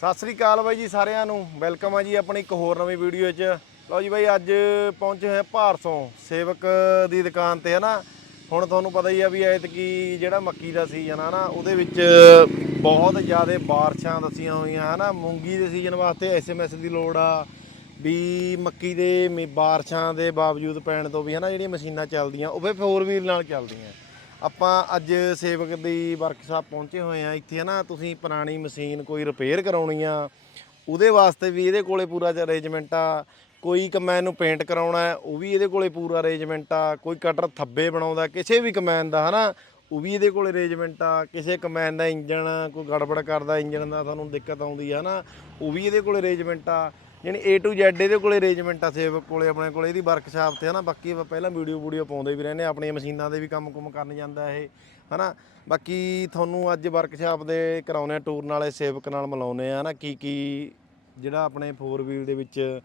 ਸਤਿ ਸ੍ਰੀ ਅਕਾਲ ਬਾਈ ਜੀ ਸਾਰਿਆਂ ਨੂੰ। ਵੈਲਕਮ ਆ ਜੀ ਆਪਣੀ ਇੱਕ ਹੋਰ ਨਵੀਂ ਵੀਡੀਓ 'ਚ। ਲਓ ਜੀ ਬਾਈ, ਅੱਜ ਪਹੁੰਚੇ ਹੋਏ ਭਾਰਸੋਂ ਸੇਵਕ ਦੀ ਦੁਕਾਨ ਤੇ ਹੈ ਨਾ ਹੁਣ ਤੁਹਾਨੂੰ ਪਤਾ ਹੀ ਆ ਵੀ ਐਤਕੀ ਜਿਹੜਾ ਮੱਕੀ ਦਾ ਸੀਜ਼ਨ ਆ ਨਾ, ਉਹਦੇ ਵਿੱਚ ਬਹੁਤ ਜ਼ਿਆਦਾ ਬਾਰਿਸ਼ਾਂ ਦੱਸੀਆਂ ਹੋਈਆਂ ਹੈ ਨਾ ਮੂੰਗੀ ਦੇ ਸੀਜ਼ਨ ਵਾਸਤੇ ਐਸਐਮਐਸ ਦੀ ਲੋੜ ਆ ਵੀ ਮੱਕੀ ਦੇ ਮੀ- ਬਾਰਿਸ਼ਾਂ ਦੇ ਬਾਵਜੂਦ ਪੈਣ ਤੋਂ ਵੀ ਹੈ ਨਾ ਜਿਹੜੀਆਂ ਮਸ਼ੀਨਾਂ ਚੱਲਦੀਆਂ, ਉਹ ਵੀ ਫੋਰ ਵੀਲ ਨਾਲ ਚੱਲਦੀਆਂ। ਆਪਾਂ ਅੱਜ ਸੇਵਕ ਦੀ ਵਰਕਸ਼ਾਪ ਪਹੁੰਚੇ ਹੋਏ ਆ ਇੱਥੇ ਹੈ ਨਾ ਤੁਸੀਂ ਪੁਰਾਣੀ ਮਸ਼ੀਨ ਕੋਈ ਰਿਪੇਅਰ ਕਰਾਉਣੀ ਆ, ਉਹਦੇ ਵਾਸਤੇ ਵੀ ਇਹਦੇ ਕੋਲੇ ਪੂਰਾ ਅਰੇਂਜਮੈਂਟ ਆ। ਕੋਈ ਕਮੈਨ ਨੂੰ ਪੇਂਟ ਕਰਾਉਣਾ ਹੈ, ਉਹ ਵੀ ਇਹਦੇ ਕੋਲੇ ਪੂਰਾ ਅਰੇਂਜਮੈਂਟ ਆ। ਕੋਈ ਕਟਰ ਥੱਬੇ ਬਣਾਉਂਦਾ, ਕਿਸੇ ਵੀ ਕਮੈਨ ਦਾ, ਹਨਾ? ਉਹ ਵੀ ਇਹਦੇ ਕੋਲ ਅਰੇਂਜਮੈਂਟ ਆ। ਕਿਸੇ ਕਮੈਨ ਦਾ ਇੰਜਣ, ਕੋਈ ਗੜਬੜ ਕਰਦਾ, ਇੰਜਣ ਦਾ ਤੁਹਾਨੂੰ ਦਿੱਕਤ ਆਉਂਦੀ ਹੈ ਨਾ ਉਹ ਵੀ ਇਹਦੇ ਕੋਲ ਅਰੇਂਜਮੈਂਟ ਆ। ਯਾਨੀ A to Z ਇਹਦੇ ਕੋਲੇ ਅਰੇਂਜਮੈਂਟ ਆ ਸੇਵਕ ਕੋਲੇ, ਆਪਣੇ ਕੋਲੇ ਇਹਦੀ ਵਰਕਸ਼ਾਪ ਤੇ, ਹਨਾ? ਬਾਕੀ ਆਪਾਂ ਪਹਿਲਾਂ ਵੀਡੀਓ ਵੀਡੀਓ ਪਾਉਂਦੇ ਵੀ ਰਹਿੰਦੇ ਆਪਣੀਆਂ ਮਸ਼ੀਨਾਂ ਦੇ ਵੀ ਕੰਮ ਕੁਮ ਕਰਨ ਜਾਂਦਾ ਇਹ, ਹਨਾ? ਬਾਕੀ ਤੁਹਾਨੂੰ ਅੱਜ ਵਰਕਸ਼ਾਪ ਦੇ ਕਰਾਉਨੇ ਆ ਟੂਰ ਨਾਲੇ ਸੇਵਕ ਨਾਲ ਮਿਲਾਉਨੇ ਆ ਨਾ ਕੀ ਕੀ, ਜਿਹੜਾ ਆਪਣੇ 4 ਵੀਲ ਦੇ ਵਿੱਚ